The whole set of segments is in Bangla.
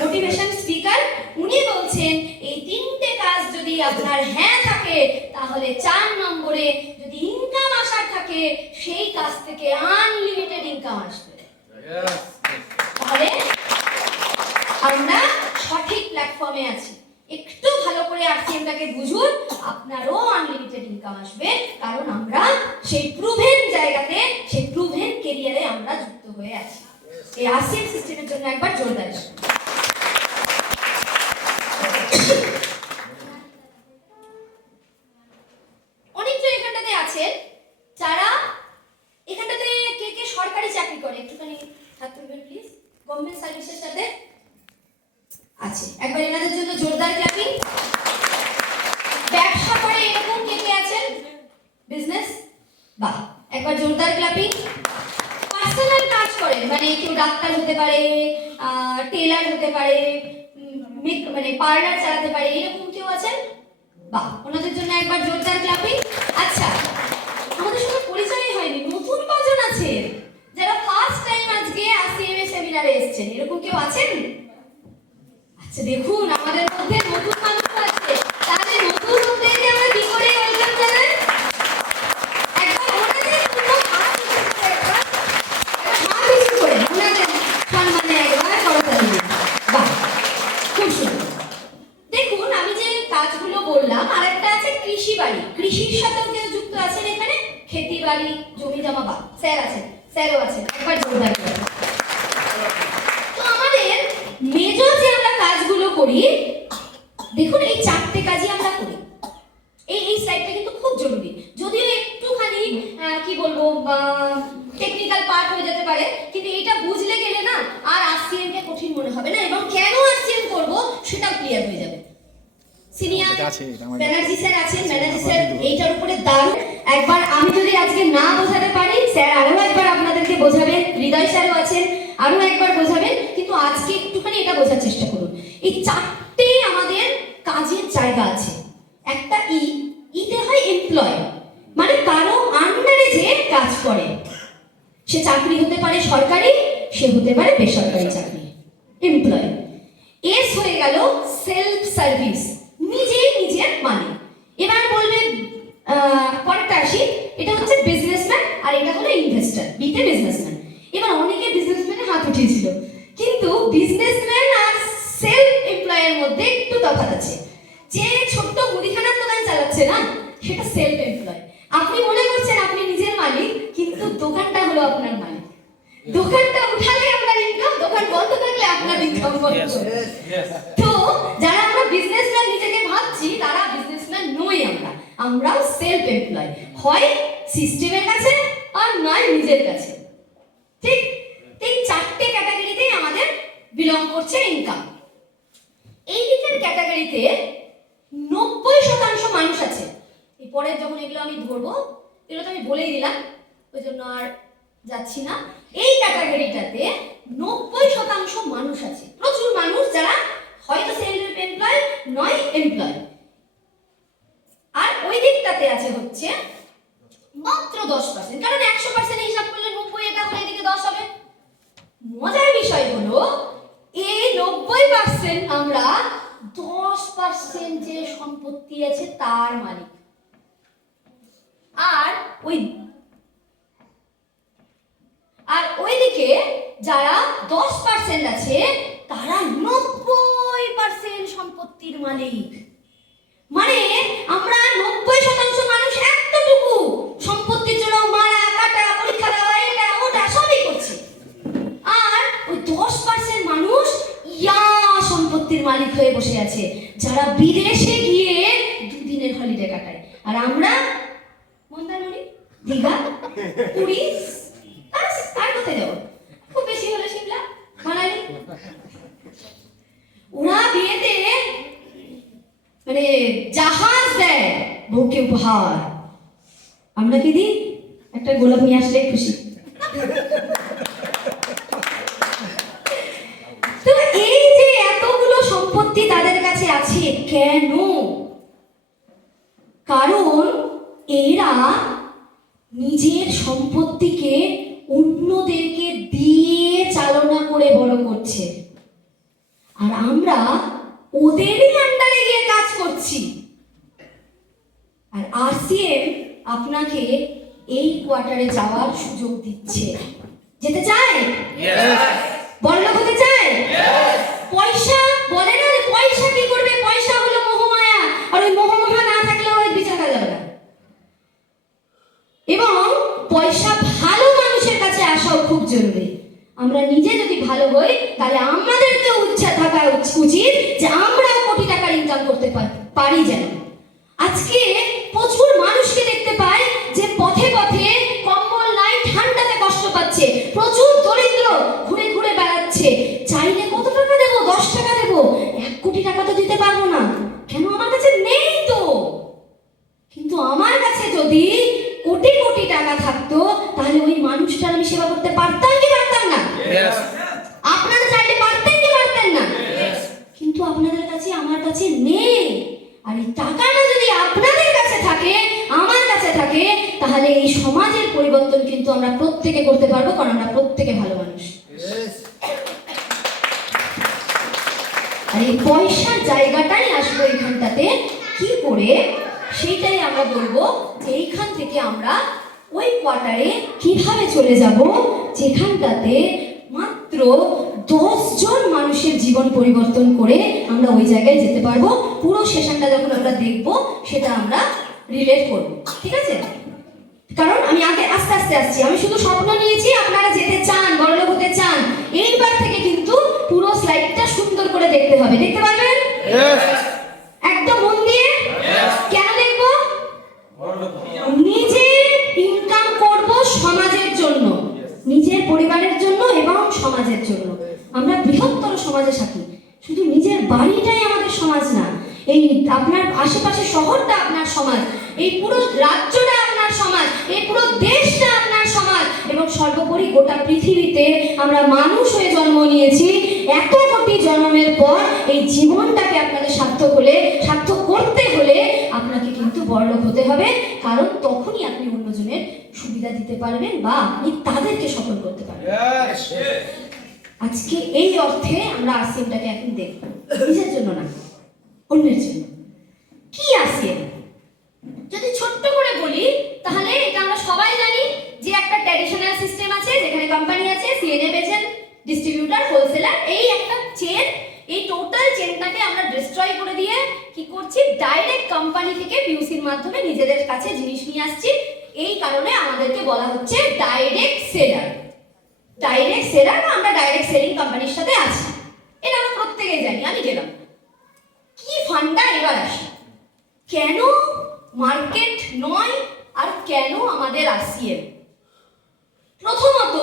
মোটিভেশন স্পিকার, উনি বলছেন এই তিনটে কাজ যদি আপনার হ্যাঁ থাকে তাহলে 4 নম্বরে যদি ইনকাম আসার থাকে সেই কাজ থেকে আনলিমিটেড ইনকাম আসবে। তাহলে আমরা সঠিক প্ল্যাটফর্মে আছি। একটু ভালো করে আরসিএমটাকে বুঝুন, আপনারও আনলিমিটেড ইনকাম আসবে, কারণ আমরা সেই প্রুভেন জায়গাতে, সেই প্রুভেন ক্যারিয়ারে আমরা যুক্ত হয়ে আছি। এই আরসিএম সিস্টেমের জন্য একবার জোরদার অনেকজন এখানটাতে আছেন যারা এখানটাতে কে কে সরকারি চাকরি করে, একটুখানি হাত তুলবেন প্লিজ। গভর্নমেন্ট সার্ভিসের সাথে আছে, একবার এনাদের জন্য জোরদার ক্ল্যাপিং। ব্যবসা করে এরকম কে কে আছেন, বিজনেস, বাহ, একবার জোরদার ক্ল্যাপিং। পার্সোনাল কাজ করে, মানে কেউ ডাক্তার হতে পারে, টেলার হতে পারে, মানে পার্লার চালাতে পারে, এরকম কেউ আছেন, বাহ, ওনাদের জন্য একবার জোরদার ক্ল্যাপিং। আচ্ছা, আমাদের সঙ্গে পরিচয় হয়নি, নতুন কজন আছে যারা ফার্স্ট টাইম আজকে আরসিএম সেমিনারে এসেছেন, এরকম কেউ আছেন? আচ্ছা, দেখুন আমাদের মধ্যে নতুন মানুষ আছে, তাহলে নতুন লোকদেরকে আমরা কি করে ওয়েলকাম জানাই? একবার ওনাদের পুরো হাত উঁচু করে ওনাদের সম্মানে একবার করতালি। বাহ, খুব সুন্দর। দেখুন আমি যে কাজগুলো বললাম, আরেকটা আছে কৃষি বাড়ি, কৃষির সাথেও কেউ যুক্ত আছেন এখানে? খেতি বাড়ি, জমি জমা, বাহ, স্যার আছেন, স্যারও আছেন, একবার জোরদার করে। তো আমাদের মেজর যে আমরা কাজগুলো করি, দেখুন এই 4টে কাজই আমরা করি। এই স্লাইডটা কিন্তু খুব জরুরি, যদিও একটুখানি কি বলবো টেকনিক্যাল পার্ট হয়ে যেতে পারে, কিন্তু এটা বুঝলে গেলে না আর আরসিএম কে কঠিন মনে হবে না, এবং কেন আরসিএম করব সেটাও ক্লিয়ার হয়ে যাবে। সিনিয়র ব্যানার্জি স্যার আছেন, ব্যানার্জি স্যার এইটার উপরে দারুণ। একবার আমি যদি আজকে না বোঝাতে পারি, স্যার আরো একবার আপনাদেরকে বোঝাবেন, হৃদয় স্যারও আছেন, আরো একবার বোঝাবেন, কিন্তু আজকে একটুখানি এটা বোঝার চেষ্টা করুন। এই 4টে আমাদের কাজের জায়গা আছে। একটা ইতে হয় এমপ্লয়, মানে কারো আন্ডারে যে কাজ করে, সে চাকরি হতে পারে সরকারি, সে হতে পারে বেসরকারি চাকরি, এমপ্লয়। এস হয়ে গেল সেলফ সার্ভিস, নিজেই নিজের মালিক। এবার বলবে পরেরটা আসি, এটা হচ্ছে বিজনেসম্যান, আর এটা হলো ইনভেস্টর, বিতে বিজনেসম্যান। এবার অনেকে বিজনেসম্যানে হাত উঠিয়েছিল, কিন্তু বিজনেসম্যান আর সেলফ এমপ্লয়ের মধ্যে একটু তফাৎ আছে। যে ছোট্ট মুদিখানার দোকান চালাচ্ছে না, সেটা সেলফ এমপ্লয়। আপনি মনে করছেন আপনি নিজের মালিক, কিন্তু দোকানটা হলো আপনার মালিক। দোকানটা উঠালে আপনার ইনকাম, দোকান বন্ধ থাকলে আপনার ইনকাম বন্ধ। তো যারা আমরা বিজনেসম্যান নিজেকে ভাবছি, তারা বিজনেসম্যান নই, আমরাও সেলফ এমপ্লয়, হয় সিস্টেমের কাছে আর নয় নিজের কাছে। ঠিক, এই 4টে ক্যাটাগরিতেই আমাদের বিলং করছে ইনকাম। এই দিকের ক্যাটাগরিতে 90% মানুষ আছে। এরপরে যখন এগুলো আমি ধরবো, এগুলো তো আমি বলেই দিলাম, ওই জন্য আর যাচ্ছি না। এই ক্যাটাগরিটাতে 90% মানুষ আছে, প্রচুর মানুষ যারা হয়তো সেলফ এমপ্লয় নয় এমপ্লয়। আর ওই দিকটাতে আছে হচ্ছে মাত্র 10%, কারণ 100% হিসাব করলে 90 এটা হলে এদিকে 10 হবে। মজার বিষয় হলো এই 90% আমরা 10% যে সম্পত্তি আছে তার মালিক, আর ওইদিকে যারা 10% আছে তারা 90% সম্পত্তির মালিক। মানে আমরা 90% মানুষ এতটুকু সম্পত্তির জন্য মারা কাটা, পরীক্ষা দেওয়া, এটা ওটা সবই করছে, আর ওই 10% মানুষ ইয়া সম্পত্তির মালিক হয়ে বসে আছে, যারা বিদেশে গিয়ে 2 দিনের হলিডে কাটায়। আর আমরা মন্দারমণি, দীঘা, পুরী, আর কোথায় যাবো, খুব বেশি হলে সিমলা, মানালি। ওরা বিয়েতে মানে জাহাজ দেয় বউকে উপহার, আমরা কি দিই? একটা গোলাপ নিয়ে আসলে খুশি। তো এই যে এতগুলো সম্পত্তি তাদের কাছে আছে কেন? কারণ এরা নিজের সম্পত্তিকে অন্যদেরকে দিয়ে চালনা করে বড় করছে। আর আমরা ওদেরই আন্ডারে গিয়ে কাজ করছি। আর আরসিএম আপনাকে এই কোয়ার্টারে যাওয়ার সুযোগ দিচ্ছে। যেতে চায়? বড়লোক হতে চায়? পয়সা বলে না যে পয়সা কি করবে, পয়সা হলো মোহমায়া, আর ওই মোহমায়া না থাকলেও ওই বিচারা যাবে না। এবং পয়সা ভালো মানুষের কাছে আসাও খুব জরুরি। আমরা নিজে যদি ভালো হই তাহলে আমাদেরকেও ইচ্ছা থাকা উচিত যে আমরাও কোটি টাকার ইনকাম করতে পারি। যেন আজকে প্রচুর মানুষকে দেখতে পাই যে পথে পথে কম্বল নাই, ঠান্ডাতে কষ্ট পাচ্ছে, প্রচুর দরিদ্র ঘুরে ঘুরে বেড়াচ্ছে। চাইলে কত টাকা দেবো? 10 টাকা দেবো, 1 কোটি টাকা তো দিতে পারবো না। কেন? আমার কাছে নেই তো। কিন্তু আমার কাছে যদি কোটি কোটি টাকা থাকতো তাহলে ওই মানুষটার আমি সেবা করতে পারতাম কি পারতাম না? আপনারা চাইলে পারতেন কি পারতেন না? কিন্তু আপনাদের কাছে, আমার কাছে নেই। আর এই টাকাটা যদি আপনাদের কাছে থাকে, আমার কাছে থাকে, তাহলে এই সমাজের পরিবর্তন কিন্তু আমরা প্রত্যেকে করতে পারবো, কারণ আমরা প্রত্যেকে ভালো মানুষ। আর এই পয়সার জায়গাটাই আসবো এখানটাতে কি করে, সেইটাই আমরা বলবো যে এইখান থেকে আমরা ওই কোয়ার্টারে কিভাবে চলে যাব যেখানটাতে মাত্র 10 জন মানুষের জীবন পরিবর্তন করে আমরা ওই জায়গায় যেতে পারবো। পুরো সেশনটা যখন আমরা দেখব সেটা আমরা রিলেট করব, ঠিক আছে? কারণ আমি আগে আস্তে আস্তে আসছি। আমি শুধু স্বপ্ন নিয়েছি, আপনারা যেতে চান, বড়লোক হতে চান, এইবার থেকে কিন্তু পুরো স্লাইডটা সুন্দর করে দেখতে হবে। দেখতে পারবেন? একদম মন দিয়ে। কেন দেখবো? নিজে ইনকাম করব সমাজের জন্য, নিজের পরিবারের জন্য এবং সমাজের জন্য। আমরা বৃহত্তর সমাজে থাকি, শুধু নিজের বাড়িটাই আমাদের সমাজ না। এই আপনার আশেপাশে শহরটা আপনার সমাজ, এই পুরো রাজ্যটা আপনার সমাজ, এই পুরো দেশটা আপনার সমাজ, এবং সর্বোপরি গোটা পৃথিবীতে আমরা মানুষ হয়ে জন্ম নিয়েছি। এত কোটি জন্মের পর এই জীবনটাকে আপনাদের সার্থক করতে হলে আপনাকে কিন্তু বড়লোক হতে হবে, কারণ তখনই আপনি অন্যজনের সুবিধা দিতে পারবেন বা আপনি তাদেরকে সফল করতে পারবেন। আজকে এই অর্থে আমরা আরসিএমটাকে এখন দেখব, নিজের জন্য না, অন্যের জন্য। কি আরসিএম যদি ছোট্ট করে বলি তাহলে এটা আমরা সবাই জানি যে একটা ট্র্যাডিশনাল সিস্টেম আছে, যেখানে কোম্পানি আছে, সিএনএফ এজেন্ট, ডিস্ট্রিবিউটর, হোলসেলার, এই একটা চেন। এই টোটাল চেনটাকে আমরা ডিস্ট্রয় করে দিয়ে কি করছি, ডাইরেক্ট কোম্পানি থেকে পিউসির মাধ্যমে নিজেদের কাছে জিনিস নিয়ে আসছি। এই কারণে আমাদেরকে বলা হচ্ছে ডাইরেক্ট সেলার। ডাইরেক্ট সেলার বা আমরা ডাইরেক্ট সেলিং কোম্পানির সাথে আছি, এটা আমরা প্রত্যেকেই জানি। আমি গেলাম, কি ফান্ডা এবার আসি, কেন মার্কেট নয় আর কেন আমাদের আরসিএম? প্রথমত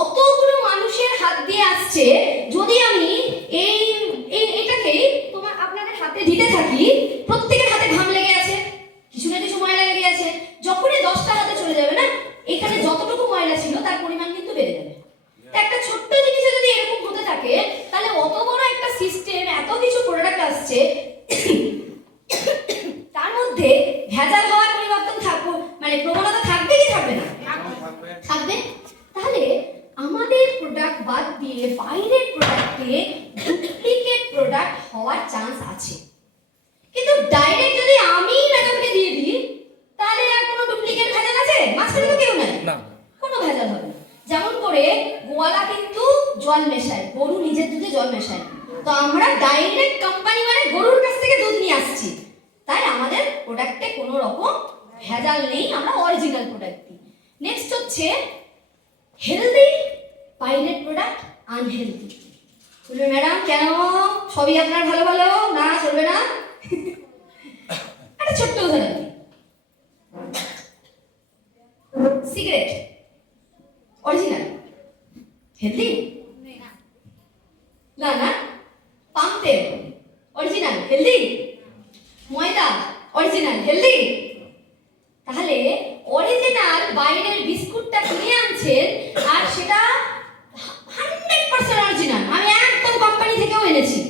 অতগুলো মানুষের হাত দিয়ে আসছে, যদি আমি এইটাকে আপনাদের হাতে দিতে থাকি, প্রত্যেকের হাতে ঘাম লেগে আছে, কিছু না কিছু ময়লা লেগে আছে। যখনই 10টা হাতে চলে যাবে না, এখানে যতটুকু ময়লা ছিল তার পরিমাণ কিন্তু বেড়ে যাবে। একটা ছোট্ট জিনিসে যদি এরকম হতে থাকে, তাহলে অত বড় একটা সিস্টেম, এত কিছু প্রোডাক্ট আসছে, তার মধ্যে ভেজাল হওয়ার পরিবর্তন থাকবো, মানে প্রবণতা থাকবে কি থাকবে না? থাকবে। তাহলে আমাদের প্রোডাক্ট বাদ দিয়ে বাইরের প্রোডাক্টে ডুপ্লিকেট প্রোডাক্ট হওয়ার চান্স আছে। কিন্তু ডাইরেক্ট যদি আমি ম্যাডামকে দিয়ে দিই, তাহলে আর কোনো ডুপ্লিকেট ভেজাল আছে? মাঝখানে তো কেউ নাই, কোনো ভেজাল হবে না। যেমন করে গোয়ালা কিন্তু জল মেশায়, গরু নিজের দুধে জল মেশায়, তো আমরা ডাইরেক্ট কোম্পানি মানে গরুর কাছ থেকে দুধ নিয়ে আসছি, তাই আমাদের প্রোডাক্টে কোনো রকম ভেজাল নেই, আমরা অরিজিনাল প্রোডাক্ট দিই। নেক্সট হচ্ছে হেলদি, বাইরের প্রোডাক্ট আনহেলদি। বলবে ম্যাডাম কেন, সবই আপনার ভালো ভালো না, চলবে না? একটা ছোট্ট উদাহরণ দিই, সিগারেট অরিজিনাল হেলদি না, না। পাম তেল অরিজিনাল হেলদি, ময়দা অরিজিনাল হেলদি। তাহলে অরিজিনাল বাইরের বিস্কুটটা কিনে আনছেন আর সেটা 100% অরিজিনাল, আমি একদম কোম্পানি থেকেও এনেছি,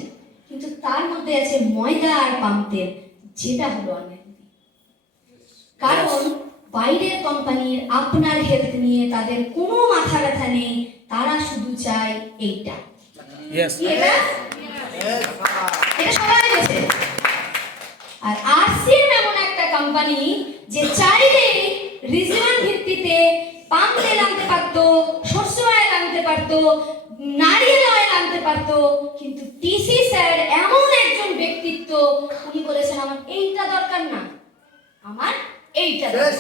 কিন্তু তার মধ্যে আছে ময়দা আর পাম তেল, যেটা হলো আনহেলদি। কারণ বাইরের কোম্পানির আপনার হেলথ নিয়ে তাদের কোনো মাথা ব্যথা নেই, তারা শুধু চায় এইটা। এটা সবাই বোঝে। আর আরসিএম এমন একটা কোম্পানি যে চাইলেই রিজিয়ন ভিত্তিতে পাম তেল আনতে পারতো, সরষে অয়েল আনতে পারতো, নারিয়েল অয়েল আনতে পারতো, কিন্তু টিসি স্যার এমন একজন ব্যক্তিত্ব, উনি বলেছেন আমার এইটা দরকার না, আমার এইটা দরকার।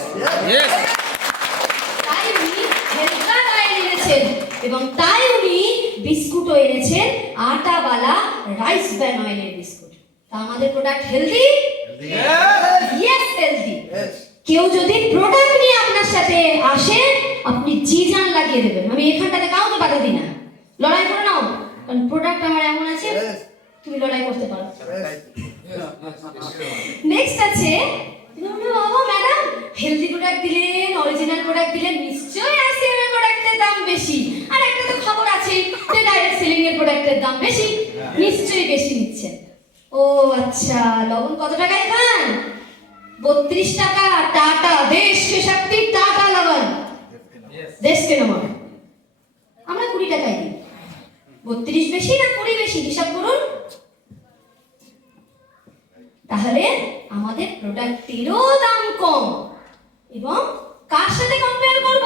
তাই উনি হেলথগার্ড অয়েল এনেছেন এবং তাই উনি বিস্কুটও এনেছেন আটাওয়ালা রাইস ব্র্যান অয়েলের বিস্কুট। তা আমাদের প্রোডাক্ট হেলদি? Yes healthy. কেউ যদি প্রোডাক্ট নিয়ে আপনার সাথে আসে, আপনি জি জান লাগিয়ে দেবেন। আমি এখানটাতে কাউকে বাধা দিই না, লড়াই করে নাও, কারণ প্রোডাক্ট আমার এমন আছে তুমি লড়াই করতে পারো। নেক্সট আছে, বাবা ম্যাডাম হেলদি প্রোডাক্ট দিলেন, অরিজিনাল প্রোডাক্ট দিলেন, নিশ্চয়ই আরসিএম এর প্রোডাক্টের দাম বেশি। আর একটা তো খবর আছে যে ডাইরেক্ট সেলিং এর প্রোডাক্টের দাম বেশি, নিশ্চয়ই বেশি নিচ্ছেন। ও আচ্ছা, লবণ কত টাকায় খান? 32 টাকা। টাটা দেশ কে শক্তি, টাটা লবণ দেশ কে নমন। আমরা 20 টাকায় দিই। 32 বেশি না 20 বেশি, হিসাব করুন। তাহলে আমাদের প্রোডাক্টেরও দাম কম। এবং কার সাথে কম্পেয়ার করব?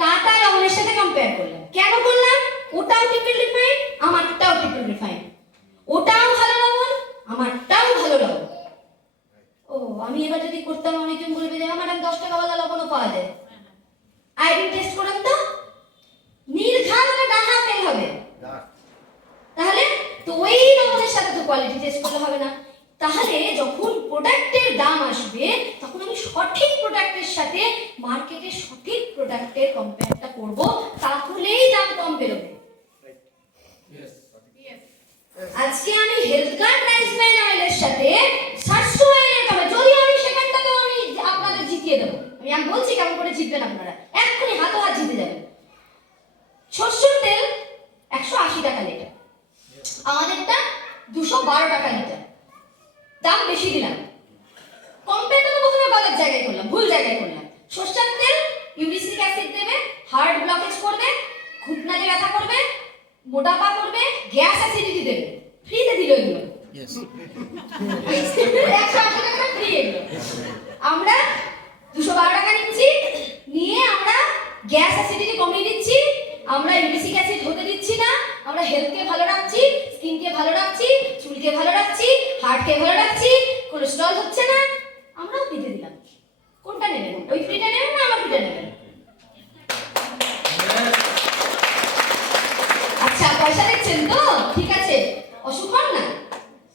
টাটা লবণের সাথে কম্পেয়ার করলাম। কেন করলাম? ওটাও ট্রিপল রিফাইন, আমারটাও ট্রিপল রিফাইন। ওটাও ভালো লবণ, আমারটাও ভালো লবণ। ও আমি এবার যদি করতাম, অনেকজন বলবে যে ম্যাডাম 10 টাকাওয়ালা লবণও পাওয়া যায়। আইডি টেস্ট করেন তো, নির্ঘাত ডাহা ফেল হবে। তাহলে তো ওই লবণের সাথে তো কোয়ালিটি টেস্ট করলে হবে না। তাহলে যখন প্রোডাক্টের দাম আসবে, তখন আমি সঠিক প্রোডাক্টের সাথে মার্কেটের সঠিক প্রোডাক্টের কম্পেয়ারটা করব, তাহলেই দাম কম বেরোবে। আজকে আমি হেলথগার্ড রাইস ব্র্যান অয়েলের সাথে সরষে অয়েলের দাম, যদিও আমি সেখানটাতেও আমি আপনাদের জিতিয়ে দেবো। আমি বলছি কেমন করে জিতবেন আপনারা, এক্ষুনি হাতে হাত জিতে যাবেন। সরষের তেল 180 টাকা লিটার, আমাদেরটা 212 টাকা লিটার। দাম বেশি দিলাম, কম্পেয়ারটা তো প্রথমে গলত জায়গায় করলাম, ভুল জায়গায় করলাম। সরষের তেল ইউরিক অ্যাসিড দেবে, হার্ট ব্লকেজ করবে, ঘুটনাতে ব্যথা করবে, মোটাপা করবে, গ্যাস অ্যাসিডিটি দেবে। ফ্রিতে দিল এগুলো, 180 টাকা ফ্রি এগুলো। আমরা 212 টাকা নিচ্ছি, নিয়ে আমরা গ্যাস অ্যাসিডিটি কমিয়ে দিচ্ছি, আমরা ইউরিক অ্যাসিড হতে দিচ্ছি না, আমরা হেলথকে ভালো রাখছি, স্কিনকে ভালো রাখছি, চুলকে ভালো রাখছি, হার্টকে ভালো রাখছি, কোলেস্টেরল হচ্ছে না, আমরাও ফ্রিতে দিলাম। কোনটা নেবেন? ওই ফ্রিটা নেবেন না আমার ফ্রিটা নেবেন? আচ্ছা পয়সা দিচ্ছেন তো, ঠিক আছে, অসুখ হন না,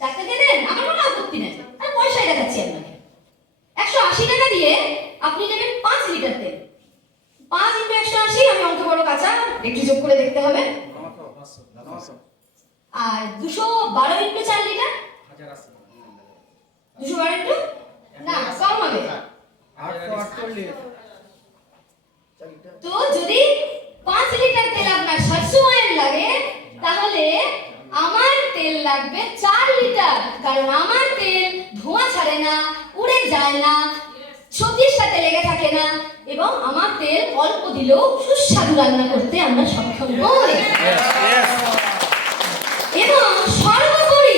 ডাক্তারকে দেন, আমার কোনো আপত্তি নেই। আর পয়সাই দেখাচ্ছি আপনাকে। 180 টাকা দিয়ে আপনি নেবেন 5 লিটার তেল। 5 × 180, আমি অঙ্ক বড় কাঁচা, একটু যোগ করে দেখতে হবে। আর 212 × 4 লিটার, 212 না কম হবে। তো যদি 5 লিটার তেল আপনার সরষে অয়েল লাগে, তাহলে আমার তেল লাগবে 4 লিটার। কারণ আমার তেল ধোঁয়া ছাড়ে না, উড়ে যায় না, সবজির সাথে লেগে থাকে না, এবং আমার তেল অল্প দিলেও সুস্বাদু রান্না করতে আমরা সক্ষম হই। এবং সর্বোপরি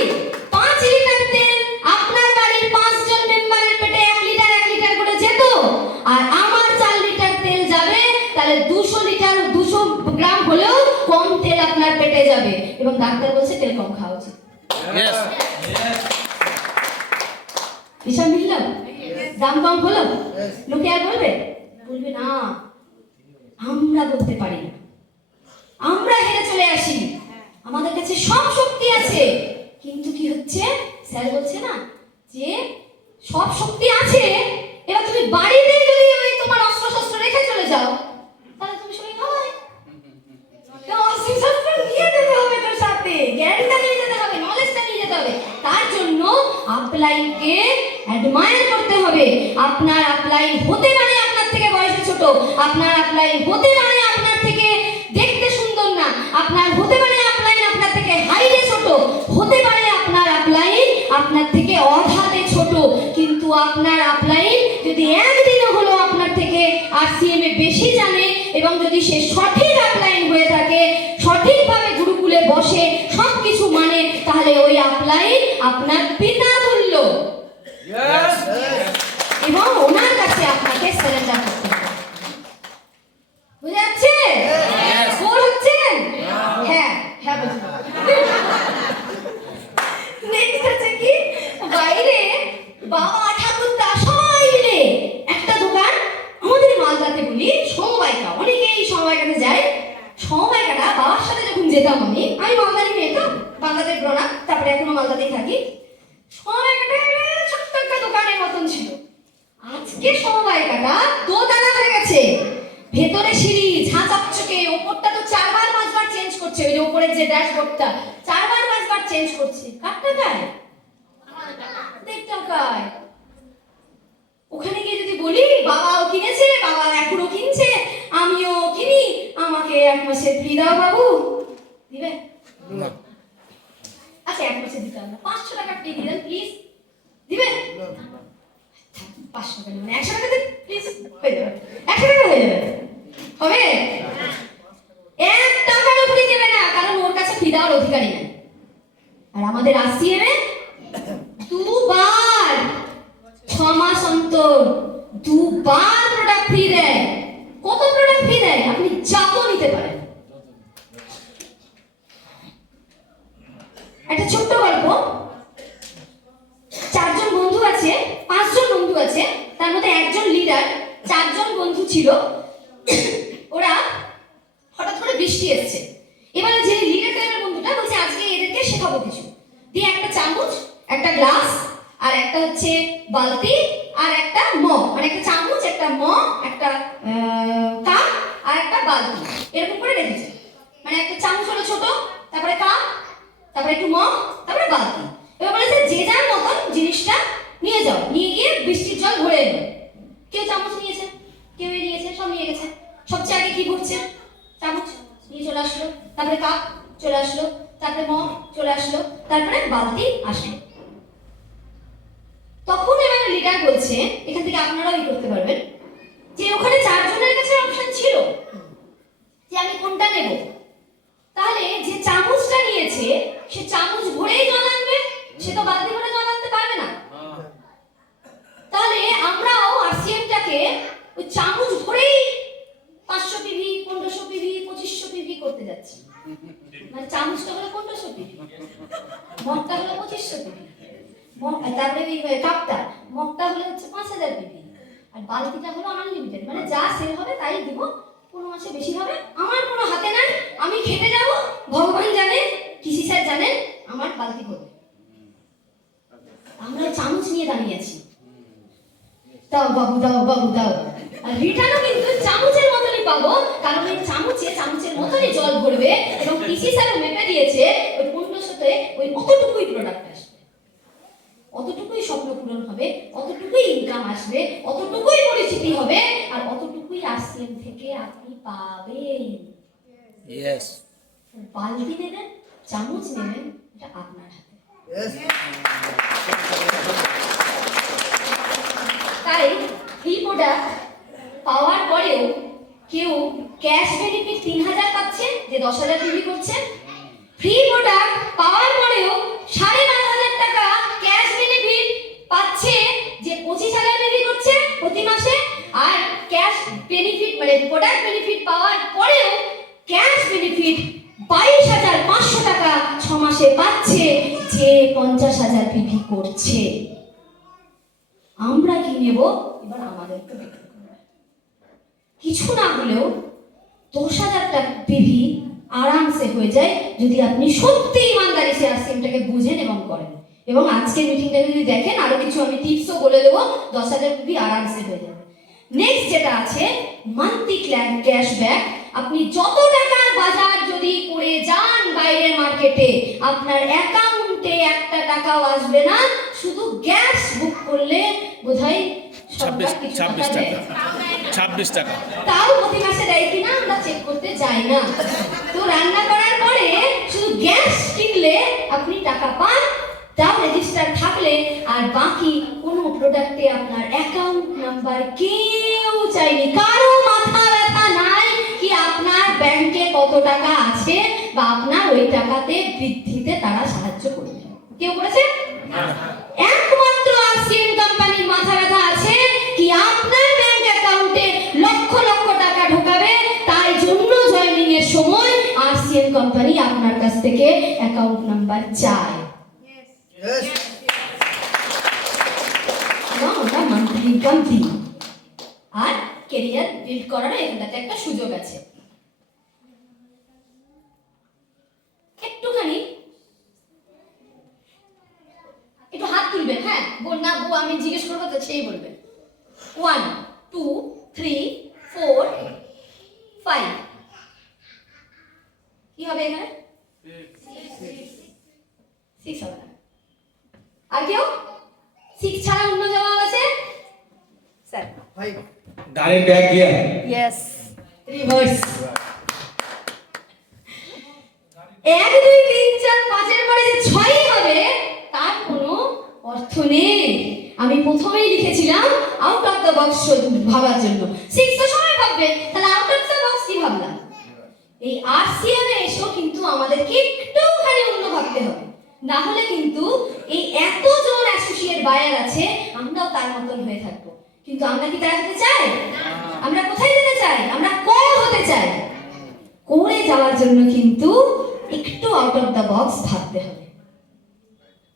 5 লিটার তেল আপনার বাড়ির 5 জন মেম্বারের পেটে 1 লিটার 1 লিটার করে যেত, আর আমার 4 লিটার তেল যাবে, তাহলে 200 গ্রাম হলেও কম তেল আপনার পেটে যাবে। এবং ডাক্তার বলছে তেল কম খাওয়া উচিত। হিসাব মিলল? দাম কম হলো? লোকে আর বলবে না, আমরা বলতে পারি না, আমরা হেরে চলে আসি, আমাদের কাছে সব শক্তি আছে। কিন্তু কি হচ্ছে, স্যার বলছে না যে সব শক্তি আছে, এবার তুমি বাড়িতে যদি ওই তোমার অস্ত্র শস্ত্র রেখে চলে যাও, তাহলে তুমি শরীর খাওয়াই অস্ত্র শস্ত্র নিয়ে যেতে হবে, তোর সাথে জ্ঞানটা নিয়ে যেতে হবে, নলেজটা নিয়ে যেতে হবে। তার জন্য আপলাইনকে অ্যাডমায়ার করতে হবে। আপনার আপলাইন হতে পারে আপনার থেকে বয়সে ছোট, আপনার আপলাইন হতে পারে আপনার থেকে দেখতে সুন্দর না, আপনার হতে পারে আপলাইন আপনার থেকে হাইটে ছোট, হতে পারে আপনার আপলাইন আপনার থেকে অধাতে ছোট, কিন্তু আপনার আপলাইন যদি একদিনও হলো আপনার থেকে আরসিএম এ বেশি জানে, এবং যদি সে সঠিক আপলাইন হয়ে থাকে, সঠিকভাবে গুরুকুলে বসে সবকিছু মানে, তাহলে ওই অ্যাপ্লাই আপনার পিতা তুল্য এবং ওনার কাছে আপনাকে সারেন্ডার করতে হবে। বুঝে যাচ্ছে? বোর হচ্ছেন? হ্যাঁ হ্যাঁ বুঝলাম। নেক্সট আছে কি, বাইরে বাবা ঠাকুরদা সবাই মিলে একটা দোকান, আমাদের মালদাতে বলি সমবায়িকা, অনেকেই সমবায়িকাতে যায়। সমবায়িকাটা বাবার সাথে যখন যেতাম আমি মালদারই মেয়ে তো, বাংলাদেশ ব্রনা, তারপরে এখনো মালদাতেই থাকি। সমবায়িকাটা ছোট্ট একটা দোকানের মতন ছিল। আজকে সমবায়িকাটা দোতলা হয়ে গেছে, ভেতরে সিঁড়ি ঝাঁচকচকে, ওপরটা তো 4 বার 5 বার চেঞ্জ করছে, ওই যে উপরের যে ড্যাশবোর্ডটা 4 বার 5 বার চেঞ্জ করছে। কার টাকায়? আমাদের টাকায়। ওখানে গিয়ে যদি বলি বাবাও কিনেছে, বাবা এখনো কিনছে, আমিও কিনি, আমাকে 1 মাসের ফ্রি দাও বাবু, দিবে? আচ্ছা 1 মাসে দিতে হবে না, 500 টাকা ফ্রি দিবেন প্লিজ, দিবে? 500 টাকা মানে 100 টাকা দিন প্লিজ, হয়ে যাবে, 100 টাকা হয়ে যাবে, হবে? 1 টাকারও ফ্রি দেবে না, কারণ ওর কাছে ফ্রি দেওয়ার অধিকারই নেই। আর আমাদের RCM এ 2 বার 6 মাস অন্তর 2 বার প্রোডাক্ট ফ্রি দেয়। কত প্রোডাক্ট ফ্রি দেয়? আপনি যত নিতে পারেন। একটা ছোট্ট গল্প, 4 জন বন্ধু আছে, 5 জন বন্ধু আছে, তার মধ্যে একজন লিডার, 4 জন বন্ধু ছিল। ওরা হঠাৎ করে বৃষ্টি এসেছে, এবারে যে লিডার টাইপের বন্ধুটা বলছে আজকে এদেরকে শেখাবো কিছু, দিয়ে একটা চামচ, একটা গ্লাস, আর একটা হচ্ছে বালতি, আর একটা মগ, মানে একটা চামচ, একটা মগ, একটা কাপ, আর একটা বালতি, এরকম করে রেখেছে। মানে একটা চামচ হলো ছোট, তারপরে কাপ, তারপরে একটু মগ, তারপরে বালতি। এবার বলেছে যে যার মতন জিনিসটা নিয়ে যাও, নিয়ে গিয়ে বৃষ্টির জল ভরে এলো। কেউ চামচ নিয়েছে, কেউ নিয়েছে, সব নিয়ে গেছে। সবচেয়ে আগে কি করছে? চামচ নিয়ে চলে আসলো, তারপরে কাপ চলে আসলো, তারপরে মগ চলে আসলো, তারপরে বালতি আসলো। তখন এবার লিডার বলছে, এখান থেকে আপনারাও করতে পারবেন, যে ওখানে 4 জনের কাছে অপশন ছিল যে আমি কোনটা নেব। তাহলে যে চামচটা নিয়েছে সে চামচ ভরেই জল আনবে, সে তো বালতি ভরে জল আনতে পারবে না। তাহলে আমরাও RCM-টাকে ওই চামচ ভরেই 500 পিভি, 1500 পিভি, 2500 পিভি করতে যাচ্ছি। মানে চামচটা হলো 1500 পিভি, মগটা হলো 2500 পিভি, তারপরে ওই কাপটা, মগটা হলো হচ্ছে 5000 পিভি, আর বালতিটা হলো আনলিমিটেড, মানে যা সেল হবে তাই দিব, কোনো মাসে বেশি হবে, আমার কোনো হাতে নাই, আমি খেতে যাব, ভগবান জানে, কৃষি স্যার জানেন আমার বালতি করবে। আমরা চামচ নিয়ে দাঁড়িয়ে আছি, দাও বাবু দাও বাবু দাও, আর রিটার্নও কিন্তু চামচের মতনই পাবো, কারণ ওই চামচের মতনই জল ভরবে, এবং কৃষি স্যারও মেপে দিয়েছে ওই 1500-তে ওই অতটুকুই প্রোডাক্ট আসবে, অতটুকুই স্বপ্ন পূরণ হবে, অতটুকুই ইনকাম আসবে, অতটুকুই পরিচিতি হবে, আর অতটুকুই RCM থেকে আপনি পাবেন। Yes. বালতি নেবেন, চামচ নেবেন, এটা আপনার হাতে। তাই এই প্রোডাক্ট পাওয়ার পরেও কেউ ক্যাশ বেনিফিট 3000 পাচ্ছে, যে 10000 বিক্রি করছে, ফ্রি প্রোডাক্ট পাওয়ার পরেও 9500 টাকা ক্যাশ বেনিফিট পাচ্ছে, যে 25000 বিক্রি করছে প্রতি মাসে, আর ক্যাশ বেনিফিট মানে প্রোডাক্ট বেনিফিট পাওয়ার পরেও ক্যাশ বেনিফিট 22500 টাকা 6 মাসে পাচ্ছে, যে 50000 বিক্রি করছে। আমরা কি নেব? এবার আমাদেরকে বিক্রি করবে, কিছু না হলেও 10000 টাকা পিভি আরামসে হয়ে যায়, যদি আপনি সত্যি ইমানদারি সে RCM-টাকে বুঝেন এবং করেন। এবং আজকের মিটিংটা যদি দেখেন, আরো কিছু আমি টিপসও বলে দেবো, 10000 পিভি আরামসে হয়ে যাবে। নেক্সট যেটা আছে মান্থলি ক্যাশব্যাক, আপনি যত টাকার বাজার যদি করে যান বাইরের মার্কেটে, আপনার অ্যাকাউন্টে 1 টাকাও আসবে না, শুধু গ্যাস বুক করলে বোধহয় 26 টাকা, তাও প্রতি মাসে দেয় কিনা আমরা চেক করতে যাই না। তো রান্না করার পরে শুধু গ্যাস কিনলে আপনি টাকা পান, তাও রেজিস্টার থাকলে, আর বাকি কোনো প্রোডাক্টে আপনার অ্যাকাউন্ট নাম্বার কেউ চাইনি, কারো মাথা ব্যথা নাই কি আপনার ব্যাংকে কত টাকা আছে বা আপনার ওই টাকাতে বৃদ্ধিতে তারা সাহায্য করবে। কেউ করেছে? একমাত্র আরসিএম কোম্পানির মাথা ব্যথা আছে কি আপনার ব্যাংক অ্যাকাউন্টে লক্ষ লক্ষ টাকা ঢোকাবে, তাই জন্য জয়েনিং এর সময় আরসিএম কোম্পানি আপনার কাছ থেকে অ্যাকাউন্ট নাম্বার চায়। আমরা মান্থলি ইনকাম দিই আর ক্যারিয়ার বিল্ড করার এখানটাতে একটা সুযোগ আছে। একটুখানি একটু হাত তুলবেন, হ্যাঁ বল না বউ, আমি জিজ্ঞেস করবো তো সেই বলবেন। 1 2 3 4 5 কি হবে এখানে? 6 হবে না। আর কেউ 6 ছাড়া অন্য জবাব আছে? Sir direct back gear. Yes, reverse. 1 2 3 4 5 এর পরে যে 6 হবে তার কোনো অর্থ নেই। আমি প্রথমেই লিখেছিলাম আউট অফ দ্য বক্স ভাবার জন্য। 6 তো সবাই ভাববে, তাহলে আউট অফ দ্য বক্স কি ভাবলাম? এই আরসিএম এ এসেও কিন্তু আমাদেরকে একটুখানি অন্য ভাবতে হবে, না হলে কিন্তু এই এতজন অ্যাসোসিয়েট বায়ার আছে আমরাও তার মতন হয়ে থাকবো। কিন্তু আমরা কি তারা হতে চাই? আমরা কোথায় যেতে চাই? আমরা কোর হতে চাই। কোরে যাওয়ার জন্য কিন্তু একটু আউট অফ দ্য বক্স ভাবতে হবে।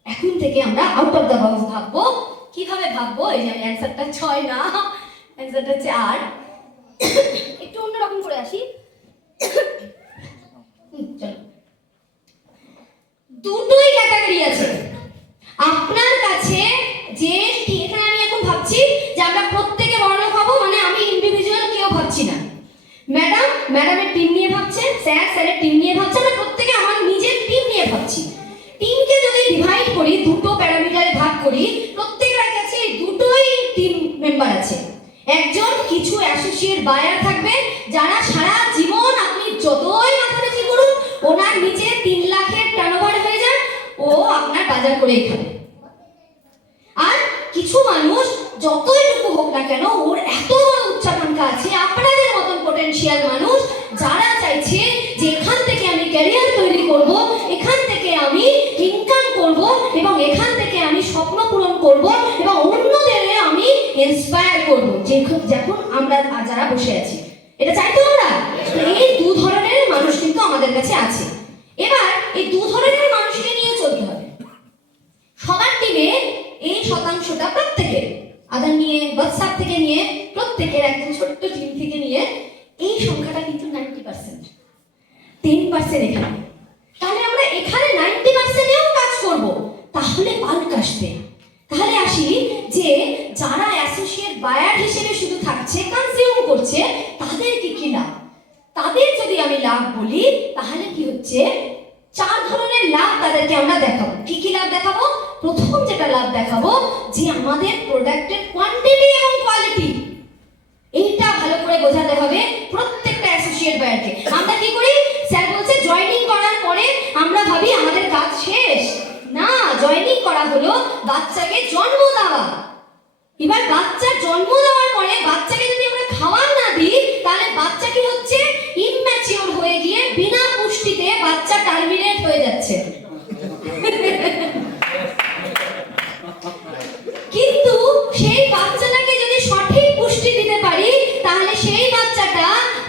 এখন থেকে আমরা আউট অফ দ্য বক্স ভাববো। কিভাবে ভাববো? এই যে অ্যানসারটা 6 না, অ্যানসারটা 4। একটু অন্যরকম করে আসি। চলো, দুটোই ক্যাটাগরি আছে আপনার কাছে। যে এখানে আমি এখন ভাবছি যে আমরা প্রত্যেকে বড়লোক হবো, মানে আমি ইন্ডিভিজুয়াল কেউ ভাবছি না। ম্যাডামের টিম নিয়ে ভাবছেন, স্যারের টিম নিয়ে ভাবছেন, আমরা প্রত্যেকে আমার নিজের টিম নিয়ে ভাবছি। টিমকে যদি ডিভাইড করি, দুটো প্যারামিটারে ভাগ করি, প্রত্যেকের কাছে দুটোই টিম মেম্বার আছে। একজন কিছু অ্যাসোসিয়েট বায়ার থাকবে যারা সারা জীবন আপনি যতই মাথাপিছু করুন ওনার নিচে 3 লাখের টার্নওভার হয়ে যায়, ও আপনার বাজার করেই খাবে। আর কিছু মানুষ যতইটুকু হোক না কেন ওর এত বড় উচ্চাকাঙ্ক্ষা আছে, আপনাদের মতন পটেনশিয়াল মানুষ যারা চাইছে যে এখান থেকে আমি ক্যারিয়ার তৈরি করব, এখান থেকে আমি ইনকাম করব এবং এখান থেকে আমি স্বপ্ন পূরণ করব এবং অন্যদের আমি ইন্সপায়ার করব, যখন আমরা যারা বসে আছি। এটা চাই তো আমরা? এই দু ধরনের মানুষ কিন্তু আমাদের কাছে আছে। এবার এই দু ধরনের মানুষকে নিয়ে চলতে হবে। সবার টিমে এই শতাংশটা প্রত্যেকের, আদার নিয়ে হোয়াটসঅ্যাপ থেকে নিয়ে প্রত্যেকের একজন ছোট্ট টিম থেকে নিয়ে এই সংখ্যাটা কিন্তু 90%, 10% এখানে। তাহলে আমরা এখানে 90%এও কাজ করব, তাহলে বাল্ক আসবে। তাহলে আসি যে যারা অ্যাসোসিয়েট বায়ার হিসেবে শুধু থাকছে, কনজিউম করছে, তাদের কি লাভ? তাদের যদি আমি লাভ বলি তাহলে কি হচ্ছে, 4 ধরনের লাভ তাদেরকে আমরা দেখাবো। কি লাভ দেখাবো? প্রথম যেটা লাভ দেখাবো যে আমাদের প্রোডাক্টের কোয়ান্টিটি এবং কোয়ালিটি, এইটা ভালো করে বোঝাতে হবে প্রত্যেকটা অ্যাসোসিয়েট বায়ারকে। আমরা কি করি? স্যার বলছে জয়েনিং করার পরে আমরা ভাবি আমাদের কাজ শেষ। না, জয়েনিং করা হলো বাচ্চাকে জন্ম দেওয়া। এবার বাচ্চার জন্ম দেওয়ার পরে বাচ্চাকে যদি আমরা খাবার না দিই তাহলে বাচ্চা কি হচ্ছে, ইম্যাচিওর হয়ে গিয়ে বিনা পুষ্টিতে বাচ্চা টার্মিনেট হয়ে যাচ্ছে। কিন্তু সেই বাচ্চাটাকে যদি সঠিক পুষ্টি দিতে পারি তাহলে সেই বাচ্চাটা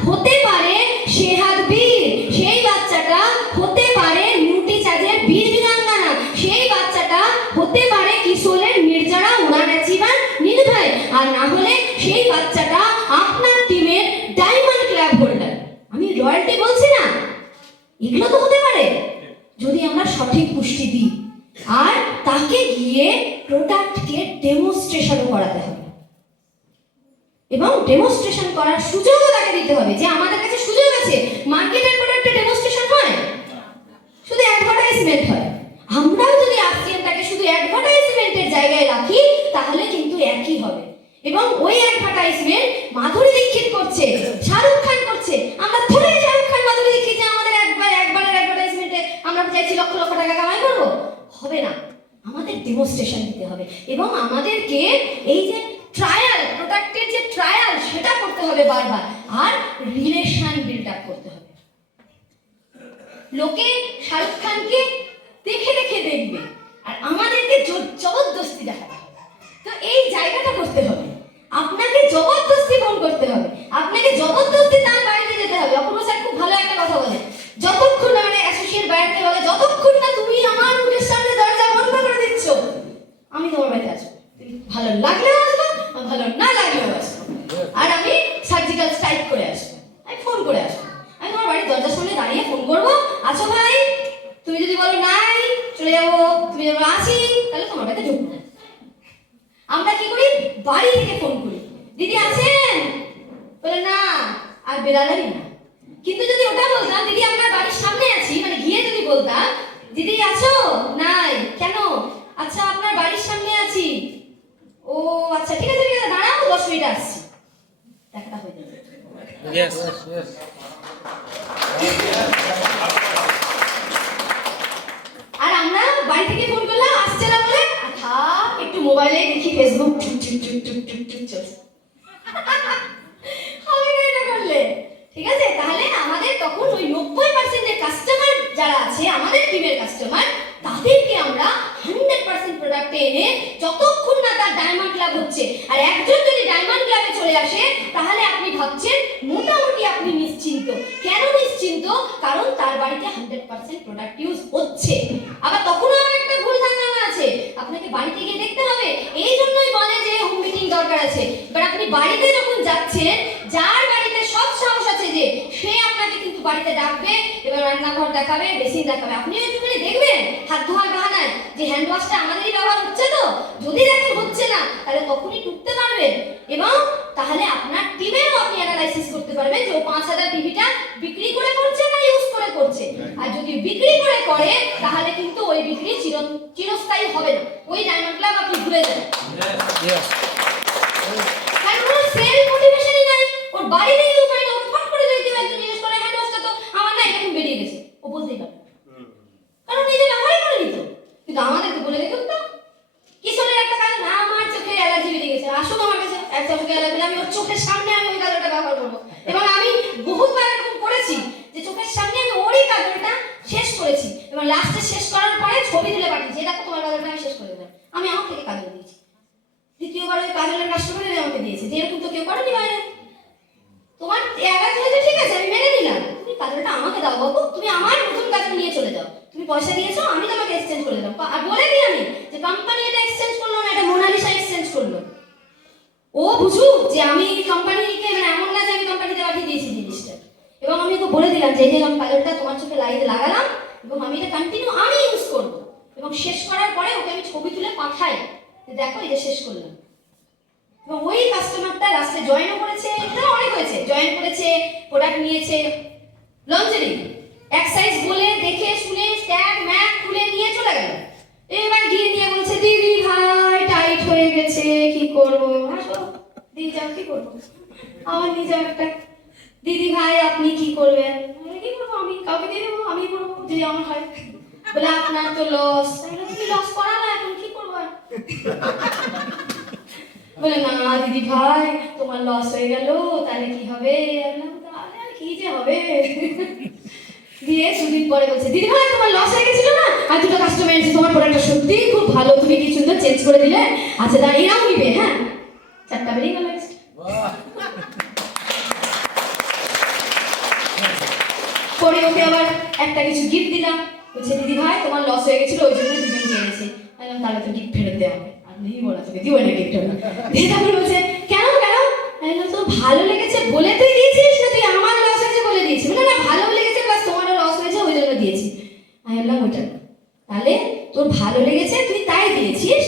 হতে পারে সেহাত বীর, সেই বাচ্চাটা হতে পারে নিউটি চাঁদের বীর বীরাঙ্গনা, সেই বাচ্চাটা হতে পারে কিশোরের নির্জারা উড়ান অ্যাচিভার নির্ভয়, আর না হলে সেই বাচ্চাটা আপনার টিমের ডায়মন্ড ক্লাব হোল্ডার। আমি রয়্যালটি বলছি না, এগুলো তো হতে পারে যদি আমরা সঠিক পুষ্টি দিই। আর তাকে গিয়ে প্রোডাক্টকে ডেমনস্ট্রেশনও করাতে হবে এবং ডেমনস্ট্রেশন করার সুযোগও তাকে দিতে হবে। যে আমাদের কাছে সুযোগ আছে, মার্কেটের প্রোডাক্টে ডেমনস্ট্রেশন হয়, শুধু অ্যাডভার্টাইজমেন্ট হয়। আমরাও যদি আরসিএমটাকে শুধু অ্যাডভার্টাইজমেন্টের জায়গায় রাখি তাহলে কিন্তু একই হবে। এবং ওই অ্যাডভার্টাইজমেন্ট মাধুরী দীক্ষিত করছে, শাহরুখ খান করছে, আমরা থোড়ে শাহরুখ খান মাধুরী দীক্ষিত যে আমাদের একবারের অ্যাডভার্টাইজমেন্টে আমরা চাইছি লক্ষ লক্ষ টাকা কামাই করবো, হবে না। আমাদের ডেমনস্ট্রেশন দিতে হবে এবং আমাদেরকে এই যে ট্রায়াল, প্রোডাক্টের যে ট্রায়াল সেটা করতে হবে বারবার, আর রিলেশন বিল্ড আপ করতে হবে। লোকে শাহরুখ খানকে দেখে দেখে দেখবে আর আমাদেরকে জবরদস্তি দেখাতে হবে। তো এই জায়গাটা করতে হবে, আপনাকে জবরদস্তি ফোন করতে হবে, আপনাকে জবরদস্তি তার বাড়িতে যেতে হবে। অপূর্ব স্যার খুব ভালো একটা কথা বলে, যতক্ষণ মানে অ্যাসোসিয়েট বাইরে বলে যতক্ষণ না তুমি আমার মুখের সামনে দরজা বন্ধ করে দিচ্ছ আমি তোমার বাড়িতে আসবো। ভালো লাগলেও আসবো, ভালো না লাগলেও আসবো, আর আমি সার্জিক্যাল স্ট্রাইক করে আসবো, আমি ফোন করে আসবো। আমি তোমার বাড়ির দরজার সামনে দাঁড়িয়ে ফোন করবো, আছো ভাই? তুমি যদি বলো নাই চলে যাবো, তুমি যদি বলো আসি তাহলে তোমার বাড়িতে ঢুকবো না। আমরা কি করি, বাড়ি থেকে ফোন করি, দিদি আছেন? বলে না, আর বেরালারই না। কিন্তু যদি ওটা বলতাম দিদি আপনার বাড়ির সামনে আছি, মানে গিয়ে যদি বলতাম দিদি আছো? নাই, কেন? আচ্ছা আপনার বাড়ির সামনে আছি। ও আচ্ছা ঠিক আছে ঠিক আছে, দাঁড়াও 10 মিনিট আসছি, দেখা হয়ে যাবে। Yes. আর আমরা বাড়ি থেকে ফোন করলাম আসছে না বলে থাক একটু মোবাইলে দেখি ফেসবুক চলছে। হবে না এটা করলে, ঠিক আছে? তাহলে আমাদের তখন ওই 90% যে কাস্টমার যারা আছে আমাদের টিমের কাস্টমার, তাদেরকে আমরা 100% প্রোডাক্টে এনে যতক্ষণ না তার ডায়মন্ড ক্লাব হচ্ছে, আর একজন যদি ডায়মন্ড ক্লাবে চলে আসে তাহলে আপনি ভাবছেন মোটামুটি আপনি নিশ্চিন্ত। কেন নিশ্চিন্ত? কারণ তার বাড়িতে 100% প্রোডাক্ট ইউজ হচ্ছে। আবার তখনও আমার একটা ভুল ধারণা আছে, আপনাকে বাড়িতে গিয়ে দেখতে হবে, এই জন্যই বলে যে হোম মিটিং দরকার আছে। বাট আপনি বাড়িতে যখন যাচ্ছেন, যার বাড়িতে সব সাহস আছে যে সে আপনাকে কিন্তু বাড়িতে ডাকবে, এবার রান্নাঘর দেখাবে, বেসিন দেখাবে, আপনিও একটুখানি দেখবেন হাত ধোয়ার বাহানায় যে হ্যান্ড ওয়াশটা আমাদেরই ব্যবহার হচ্ছে তো। যদি দেখেন হচ্ছে না তাহলে তখনই টুকতে পারবেন, এবং তাহলে আপনার টিমেরও আপনি অ্যানালাইসিস করতে পারবেন যে ও 5000 পিভিটা বিক্রি করে করছে না ইউজ করে করছে। আর যদি বিক্রি করে করে তাহলে কিন্তু ওই বিক্রি চিরস্থায়ী হবে না, ওই ডায়মন্ড ক্লাব আপনি ভুলে যাবেন। Yes. কারণ ওর সেল মোটিভেশনই নাই, ওর বাড়িতে ইউজ হয় না, ওর ফট করে যদি কেউ একজন জিজ্ঞেস করে হ্যান্ড ওয়াশটা তো আমার না এরকম বেরিয়ে গেছে, ও বলতেই পারবে কারণ নিজে ব্যবহারই করে নিত। কিন্তু আমাদেরকে বলে রেখে তো কিশোরের একটা কাজ না, আমার চোখে অ্যালার্জি বেরিয়ে গেছে, আসুন আমার কাছে একটা চোখে অ্যালার্জি, আমি ওর চোখের সামনে আমি ওই কাজলটা ব্যবহার করবো। এবং আমি বহুতবার এরকম করেছি যে চোখের সামনে আমি ওরই কাজলটা শেষ করেছি, এবং লাস্টে শেষ করার পরে ছবি তুলে পাঠিয়েছি, এটা তোমার কাজলটা আমি শেষ করে দিলাম, আমি আমার থেকে কাজল দিয়েছি। দ্বিতীয়বার ওই কাজলের কাস্টমারই আমাকে দিয়েছে যে এরকম তো কেউ করেনি বাইরে, তোমার অ্যালার্জি হয়েছে ঠিক আছে আমি মেনে নিলাম, তুমি কাজলটা আমাকে দাও বাবু, তুমি আমার নতুন কাজল নিয়ে চলে যাও, তুমি পয়সা দিয়েছো আমি তোমাকে এক্সচেঞ্জ করে দিলাম। আর বলে দিই আমি যে কোম্পানি এটা এক্সচেঞ্জ করলো না, এটা মোনালিসা এক্সচেঞ্জ করলো। ও বুঝুক যে আমি কোম্পানিকে, মানে এমন না যে আমি কোম্পানিতে পাঠিয়ে দিয়েছি জিনিসটা। এবং আমি ওকে বলে দিলাম যে এই যে আমি কাজলটা তোমার চোখে লাগালাম এবং আমি এটা কন্টিনিউ আমি ইউজ করবো, এবং শেষ করার পরে ওকে আমি ছবি তুলে পাঠাই যে দেখো এই যে শেষ করলাম। এবং ওই কাস্টমারটা লাস্টে জয়েনও করেছে, এটা অনেক হয়েছে, জয়েন করেছে, প্রোডাক্ট নিয়েছে, লঞ্জারি এক সাইজ বলে দেখে শুনে ট্যাগ ম্যাগ খুলে নিয়ে চলে গেল। এবার গিয়ে নিয়ে বলছে দিদি ভাই টাইট হয়ে গেছে কি করবো, আসো দিদি যাও কি করবো, আমার নিজে একটা দিদি ভাই আপনি কি করবেন, কি করবো আমি কাউকে দিয়ে দেবো, আমি করবো যদি আমার হয়। বলে আপনার তো লস, তুমি লস করা না এখন কি করবো। বলে না দিদি ভাই তোমার লস হয়ে গেল তাহলে কি হবে, তাহলে আর কি যে হবে। দিয়ে দুদিন পরে বলছে দিদি ভাই তোমার লস হয়ে গেছিল না, আর দুটো কাস্টমার এসেছে তোমার প্রোডাক্টটা সত্যি খুব ভালো, তুমি কি সুন্দর চেঞ্জ করে দিলে, আচ্ছা দাঁড়িয়ে এরাও নিবে, হ্যাঁ 4টা বেরিয়ে গেল। পরে ওকে আবার একটা কিছু গিফট দিলাম, বলছে দিদি ভাই তোমার লস হয়ে গেছিল ওই জন্য দুজনকে এনেছি। বললাম তাহলে তো গিফট ফেরত দেওয়া হবে, আর নেই বলা তোকে দিও না গিফট। দিয়ে তারপর বলছে কেন কেন, তো ভালো লেগেছে বলে তুই দিয়েছিস না তুই আমার লস হয়েছে বলে দিয়েছিস, না না ভালো লেগেছে প্লাস তোমারও লস হয়েছে ওই জন্য দিয়েছি। আমি বললাম ওইটা তাহলে তোর ভালো লেগেছে তুই তাই দিয়েছিস,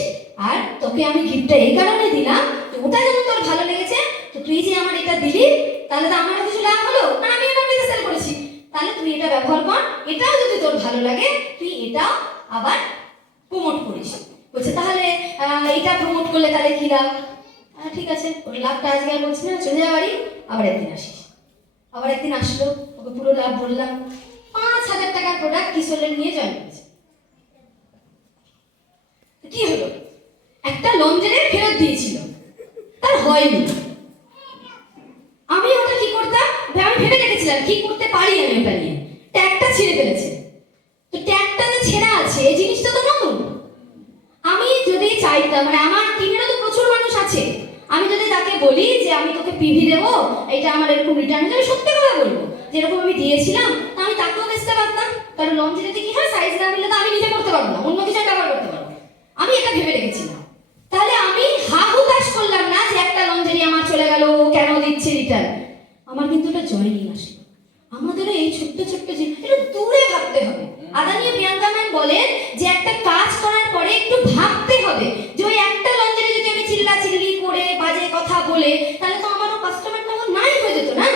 আর তোকে আমি গিফটটা এই কারণে দিলাম ওটা যেমন তোর ভালো লেগেছে, তো তুই যে আমার এটা দিলি তাহলে তো আমারও কিছু লাভ হলো, আর আমি এবার বিজনেস সেল করেছি, তাহলে তুই এটা ব্যবহার কর, এটাও যদি তোর ভালো লাগে তুই এটা আবার প্রমোট করিস। বলছে তাহলে এটা প্রমোট করলে তাহলে কি লাভ, ঠিক আছে ওর লাভটা আজকে আর বলছি না, চলে যা বাড়ি, আবার একদিন আসিস। আবার একদিন আসলো, ওকে পুরো লাভ বললাম, 5000 টাকার প্রোডাক্ট কিশোরের নিয়ে জয়েন করেছে। কি হলো, একটা লঞ্জারি ফেরত দিয়েছিল, তার হয়নি। আমি ওটা কি করতাম, আমি ভেবে রেখেছিলাম কি করতে পারি আমি ওটা নিয়ে, ট্যাগটা ছিঁড়ে ফেলেছে। মানে আমার টিমেরও তো প্রচুর মানুষ আছে, আমি যদি তাকে বলি যে আমি তোকে পিভি দেবো, এটা আমার এরকম রিটার্ন হয়ে যাবে, সত্যি কথা বলবো যেরকম আমি দিয়েছিলাম, তা আমি তাকেও বেচতে পারতাম। কারণ লঞ্চেরিতে কি হয়, সাইজ না মিললে তো আমি নিজে করতে পারবো না, অন্য কিছু ব্যবহার করতে পারবো। আমি এটা ভেবে রেখেছিলাম। তাহলে আমি হা হুতাশ করলাম না যে একটা লঞ্চেরি আমার চলে গেল, ও কেন দিচ্ছে রিটার্ন। আমার কিন্তু এটা জয়নিং আসে। আমাদেরও এই ছোট্ট ছোট্ট জিনিস একটু দূরে ভাবতে হবে। আদানি প্রিয়াঙ্কা ম্যাম বলেন যে একটা কাজ করার পরে একটু ভাবতে হবে যে ওই একটা লঞ্চেরি যদি আমি চিল্লাচিল্লি করে বাজে কথা বলে, তাহলে তো আমারও কাস্টমারটা আমার নাই হয়ে যেত না।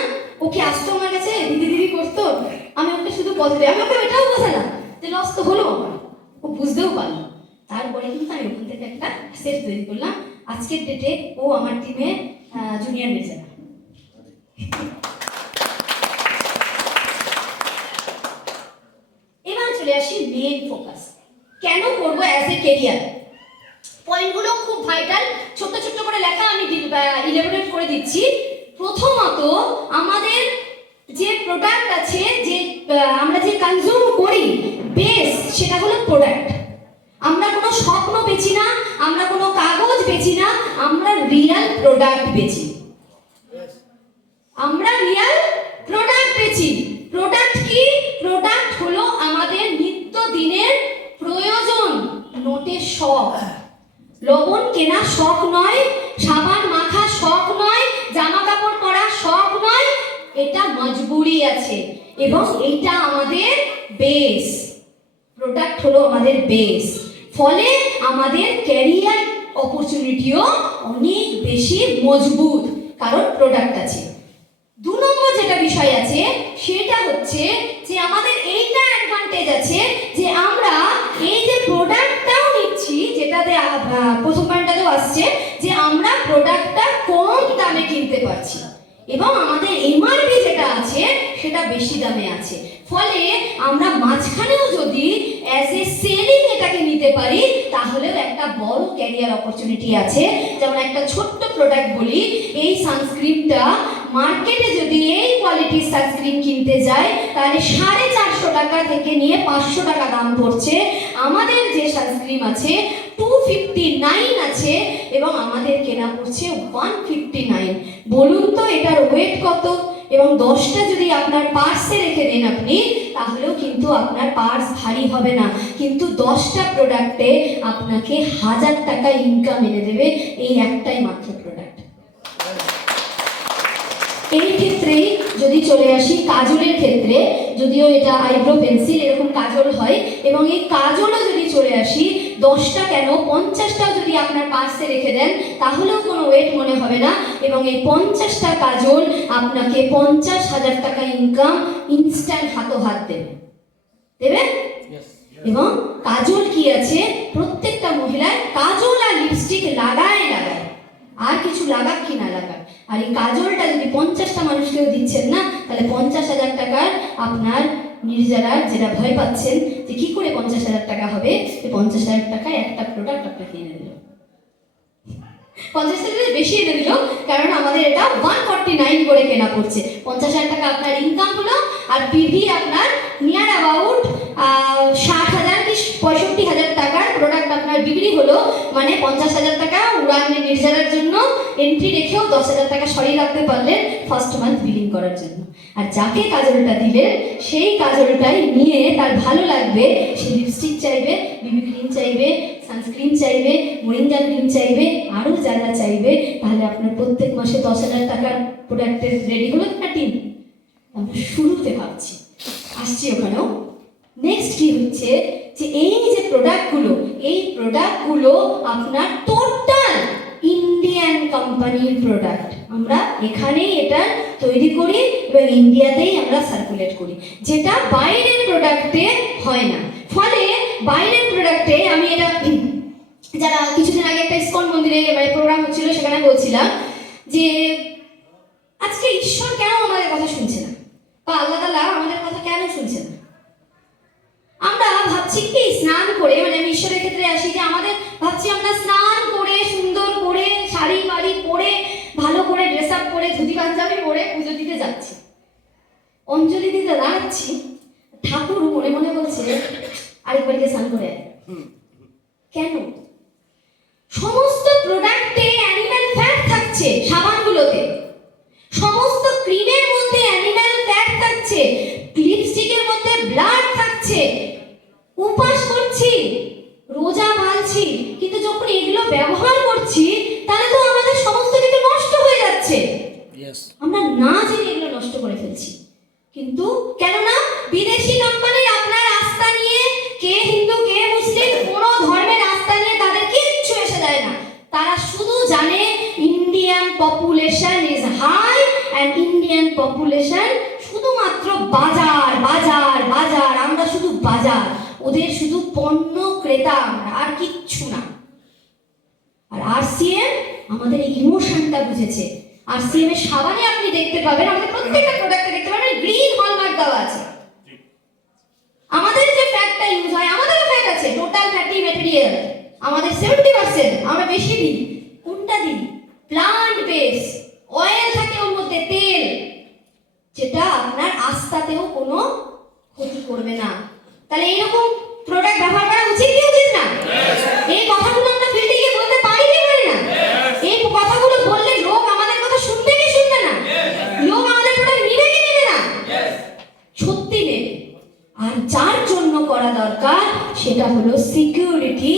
ওকে আসতো আমার কাছে দিদি দিদি করতো, আমি ওকে শুধু পজিটিভ, আমি ওকে এটাও বোঝালাম যে লস তো হলো আমার, ও বুঝতেও পারলো। তারপরে কিন্তু আমি ওখান থেকে একটা সেট তৈরি করলাম। আজকের ডেটে ও আমার টিমে জুনিয়র মেজর। এবার চলে আসি মেইন ফোকাস, কেন করব অ্যাজ এ কেরিয়ার। পয়েন্টগুলো খুব ভাইটাল, ছোট্ট ছোট্ট করে লেখা, আমি ইলেবোরেট করে দিচ্ছি। প্রথমত আমাদের যে প্রোডাক্ট আছে, যে আমরা যে কনজিউম করি বেস, সেটা হলো প্রোডাক্ট। আমরা কোনো স্বপ্ন বেচি না, আমরা কোনো কাগজ বেচি না, আমরা রিয়েল প্রোডাক্ট বেচি। আমরা রিয়েল প্রোডাক্ট বেচি। প্রোডাক্ট কি? প্রোডাক্ট হলো আমাদের নিত্যদিনের প্রয়োজন, নোটের শখ। লবণ কেনা শখ নয়, সাবান মাখা শখ নয়, জামা কাপড় পরা শখ নয়, এটা মজবুরি আছে এবং এটা আমাদের বেস। প্রোডাক্ট হলো আমাদের বেস, ফলে আমাদের ক্যারিয়ার অপরচুনিটিও অনেক বেশি মজবুত, কারণ প্রোডাক্ট আছে। দু নম্বর যেটা বিষয় আছে সেটা হচ্ছে যে আমাদের এইটা অ্যাডভান্টেজ আছে যে আমরা এই যে প্রোডাক্টটাও নিচ্ছি, যেটাতে প্রথম পয়েন্টটাতেও আসছে যে আমরা প্রোডাক্টটা কম দামে কিনতে পারছি এবং আমাদের এমআরপি যেটা আছে সেটা বেশি দামে আছে। ফলে আমরা মাঝখানেও যদি অ্যাজ এ সেলিং এটাকে নিতে পারি, তাহলেও একটা বড় ক্যারিয়ার অপরচুনিটি আছে। যেমন একটা ছোট্ট প্রোডাক্ট বলি, এই সানস্ক্রিনটা মার্কেটে যদি এই কোয়ালিটির সানস্ক্রিন কিনতে যায় তাহলে 450 টাকা থেকে নিয়ে 500 টাকা দাম পড়ছে। আমাদের যে সানস্ক্রিন আছে 259 আছে এবং আমাদের কেনা পড়ছে 159। বলুন তো এটার ওয়েট কত? এবং 10টা যদি আপনার পার্সে রেখে দেন আপনি, তাহলেও কিন্তু আপনার পার্স ভারী হবে না, কিন্তু 10টা প্রোডাক্টে আপনাকে 1000 টাকা ইনকাম এনে দেবে এই একটাই মাত্র প্রোডাক্ট। এই ক্ষেত্রে যদি চলে আসি কাজলের ক্ষেত্রে, যদিও এটা আইব্রো পেন্সিল এরকম কাজল হয়, এবং এই কাজলও যদি চলে আসি 10টা কেন 50টাও যদি আপনার পার্সে রেখে দেন তাহলেও কোনো ওয়েট মনে হবে না, এবং এই 50টা কাজল আপনাকে 50,000 টাকা ইনকাম ইনস্ট্যান্ট হাত দেবে দেবে। এবং কাজল কি আছে, প্রত্যেকটা মহিলায় কাজল আর লিপস্টিক লাগায়, আর কিছু লাগাক কি না লাগাক, আর এই কাজলটা যদি 50টা মানুষকেও দিচ্ছেন না, তাহলে 50,000 টাকার আপনার নির্জারার যেটা ভয় পাচ্ছেন যে কি করে 50,000 টাকা হবে, এই 50,000 টাকায় একটা প্রোডাক্ট আপনাকে এনে দিল, 50,000 বেশি এনে দিল, কারণ আমাদের এটা 149 করে কেনা পড়ছে। 50,000 টাকা আপনার ইনকাম হলো, আর পিভি আপনার নিয়ার অ্যাবাউট 60,000 কি 65,000 টাকার প্রোডাক্ট আপনার বিক্রি হলো। মানে 50,000 টাকা উড়ানের নির্জারার জন্য এন্ট্রি রেখেও 10,000 টাকা সরিয়ে রাখতে পারলেন ফার্স্ট মান্থ বিলিং করার জন্য। আর যাকে কাজলটা দিলেন সেই কাজলটাই নিয়ে তার ভালো লাগবে, সে লিপস্টিক চাইবে, বিবি ক্রিম চাইবে, সানস্ক্রিন চাইবে, মোরিঙ্গা ক্রিম চাইবে, আরও যা যা চাইবে। তাহলে আপনার প্রত্যেক মাসে 10,000 টাকার প্রোডাক্টের রেডি হলো একটা টিম। আমরা শুরুতে ভাবছি, আসছি ওখানেও। নেক্সট কি হচ্ছে যে এই যে প্রোডাক্টগুলো আপনার টোটাল ইন্ডিয়ান কোম্পানির প্রোডাক্ট। আমরা এখানেই এটা তৈরি করি এবং ইন্ডিয়াতেই আমরা সার্কুলেট করি, যেটা বাইরের প্রোডাক্টে হয় না। ফলে বাইরের প্রোডাক্টে আমি এটা, যারা কিছুদিন আগে একটা ইসকন মন্দিরে প্রোগ্রাম হচ্ছিল সেখানে বলছিলাম যে আজকে ঈশ্বর কেন আমাদের কথা শুনছে না, বা আল্লাহ তাআলা আমাদের কথা কেন শুনছে না। আমরা ভাবছি কি স্নান করে, মানে আমি ঈশ্বরের ক্ষেত্রে আসি, যে আমাদের ভাবছি আমরা স্নান করে সুন্দর করে শাড়ি বাড়ি পরে ভালো করে ড্রেস আপ করে ধুতি পাঞ্জাবি পরে পুজো দিতে যাচ্ছি, অঞ্জলি দিতে দাঁড়াচ্ছি, ঠাকুর মনে মনে বলছে আরেকবারকে স্নান করে। কেন? কিন্তু কেননা বিদেশি কোম্পানি আপনার আস্থা নিয়ে কে হিন্দু কে মুসলিম কোনো ধর্মের আস্থা নিয়ে তাদের কিচ্ছু এসে যায় না। তারা শুধু জানে Indian population is high and Indian population শুধুমাত্র বাজার বাজার বাজার, আমরা শুধু বাজার, ওদের শুধু পণ্য ক্রেতা, আর কিচ্ছু না। আর আরসিএম আমাদের এই ইমোশনটা বুঝেছে। আরসিএম এর সাবানে আপনি দেখতে পাবেন, আমাদের প্রত্যেকটা প্রোডাক্টে দেখতে পাবেন গ্রিন হলমার্ক দেওয়া আছে। আমাদের যে ফ্যাটটা ইউজ হয়, আমাদেরও ফ্যাট আছে, টোটাল ফ্যাটি ম্যাটেরিয়াল আমাদের 70%, আমরা বেশি দিই। কোনটা দিই? প্লান্ট বেস অয়েল থাকে ওর মধ্যে, তেল, যেটা আপনার আস্তাতেও কোনো ক্ষতি করবে না। তাহলে এইরকম প্রোডাক্ট ব্যবহার করা উচিত কি উচিত না? এই কথাগুলো আমরা ফিল্ডে গিয়ে বলতে পারি কি পারি না? এই কথাগুলো বললে লোক আমাদের কথা শুনবে কি শুনবে না? লোক আমাদের প্রোডাক্ট নিবে কি নেবে না? সত্যি নেবে। আর যার জন্য করা দরকার সেটা হলো সিকিউরিটি,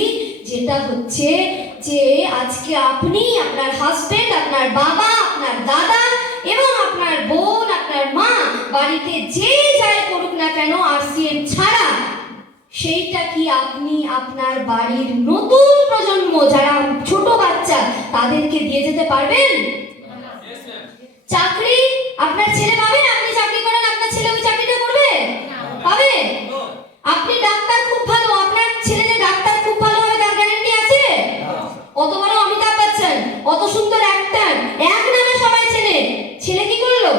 যেটা হচ্ছে যে আজকে আপনি, আপনার হাজবেন্ড, আপনার বাবা, আপনার দাদা এবং আপনার বোন, আপনার মা বাড়িতে যে যাই করুক না কেন আরসিএম ছাড়া, সেইটা কি আপনি আপনার বাড়ির নতুন প্রজন্ম যারা ছোট বাচ্চা তাদেরকে দিয়ে যেতে পারবেন? চাকরি আপনার ছেলে পাবে? আপনি চাকরি করেন, আপনার ছেলে ওই চাকরিটা করবে? পাবে? আপনি ডাক্তার খুব ভালো, আপনার ছেলে যে ডাক্তার খুব ভালো হবে তার গ্যারান্টি আছে? অত বড় অমিতাভ বচ্চন, অত সুন্দর অ্যাক্টর, এক নামে সবাই চেনে, ছেলে কি করলো?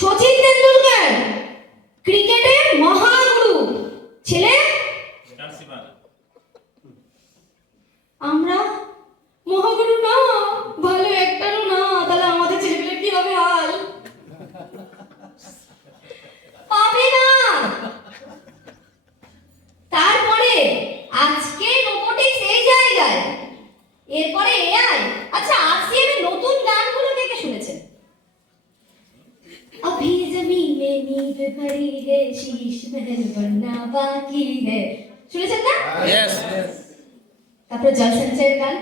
সচিন তেন্ডুলকর ক্রিকেটের মহাগুরু, ছেলে আমরা মহাগুরু না, ভালো একটারও না, তাহলে আমাদের ছেলেগুলো কি হবে হাল? পাবে না। তারপরে আজকে রোবোটিক্স এই জায়গায়, এরপরে এআই। আচ্ছা, আরসিএম এর নতুন গানগুলো কে কে শুনেছেন? अभी जमीन में नींव भरी है, शीश महल बनना बाकी है, শুনেছেন না? Yes. তারপরে জল সঞ্চয়ের গান,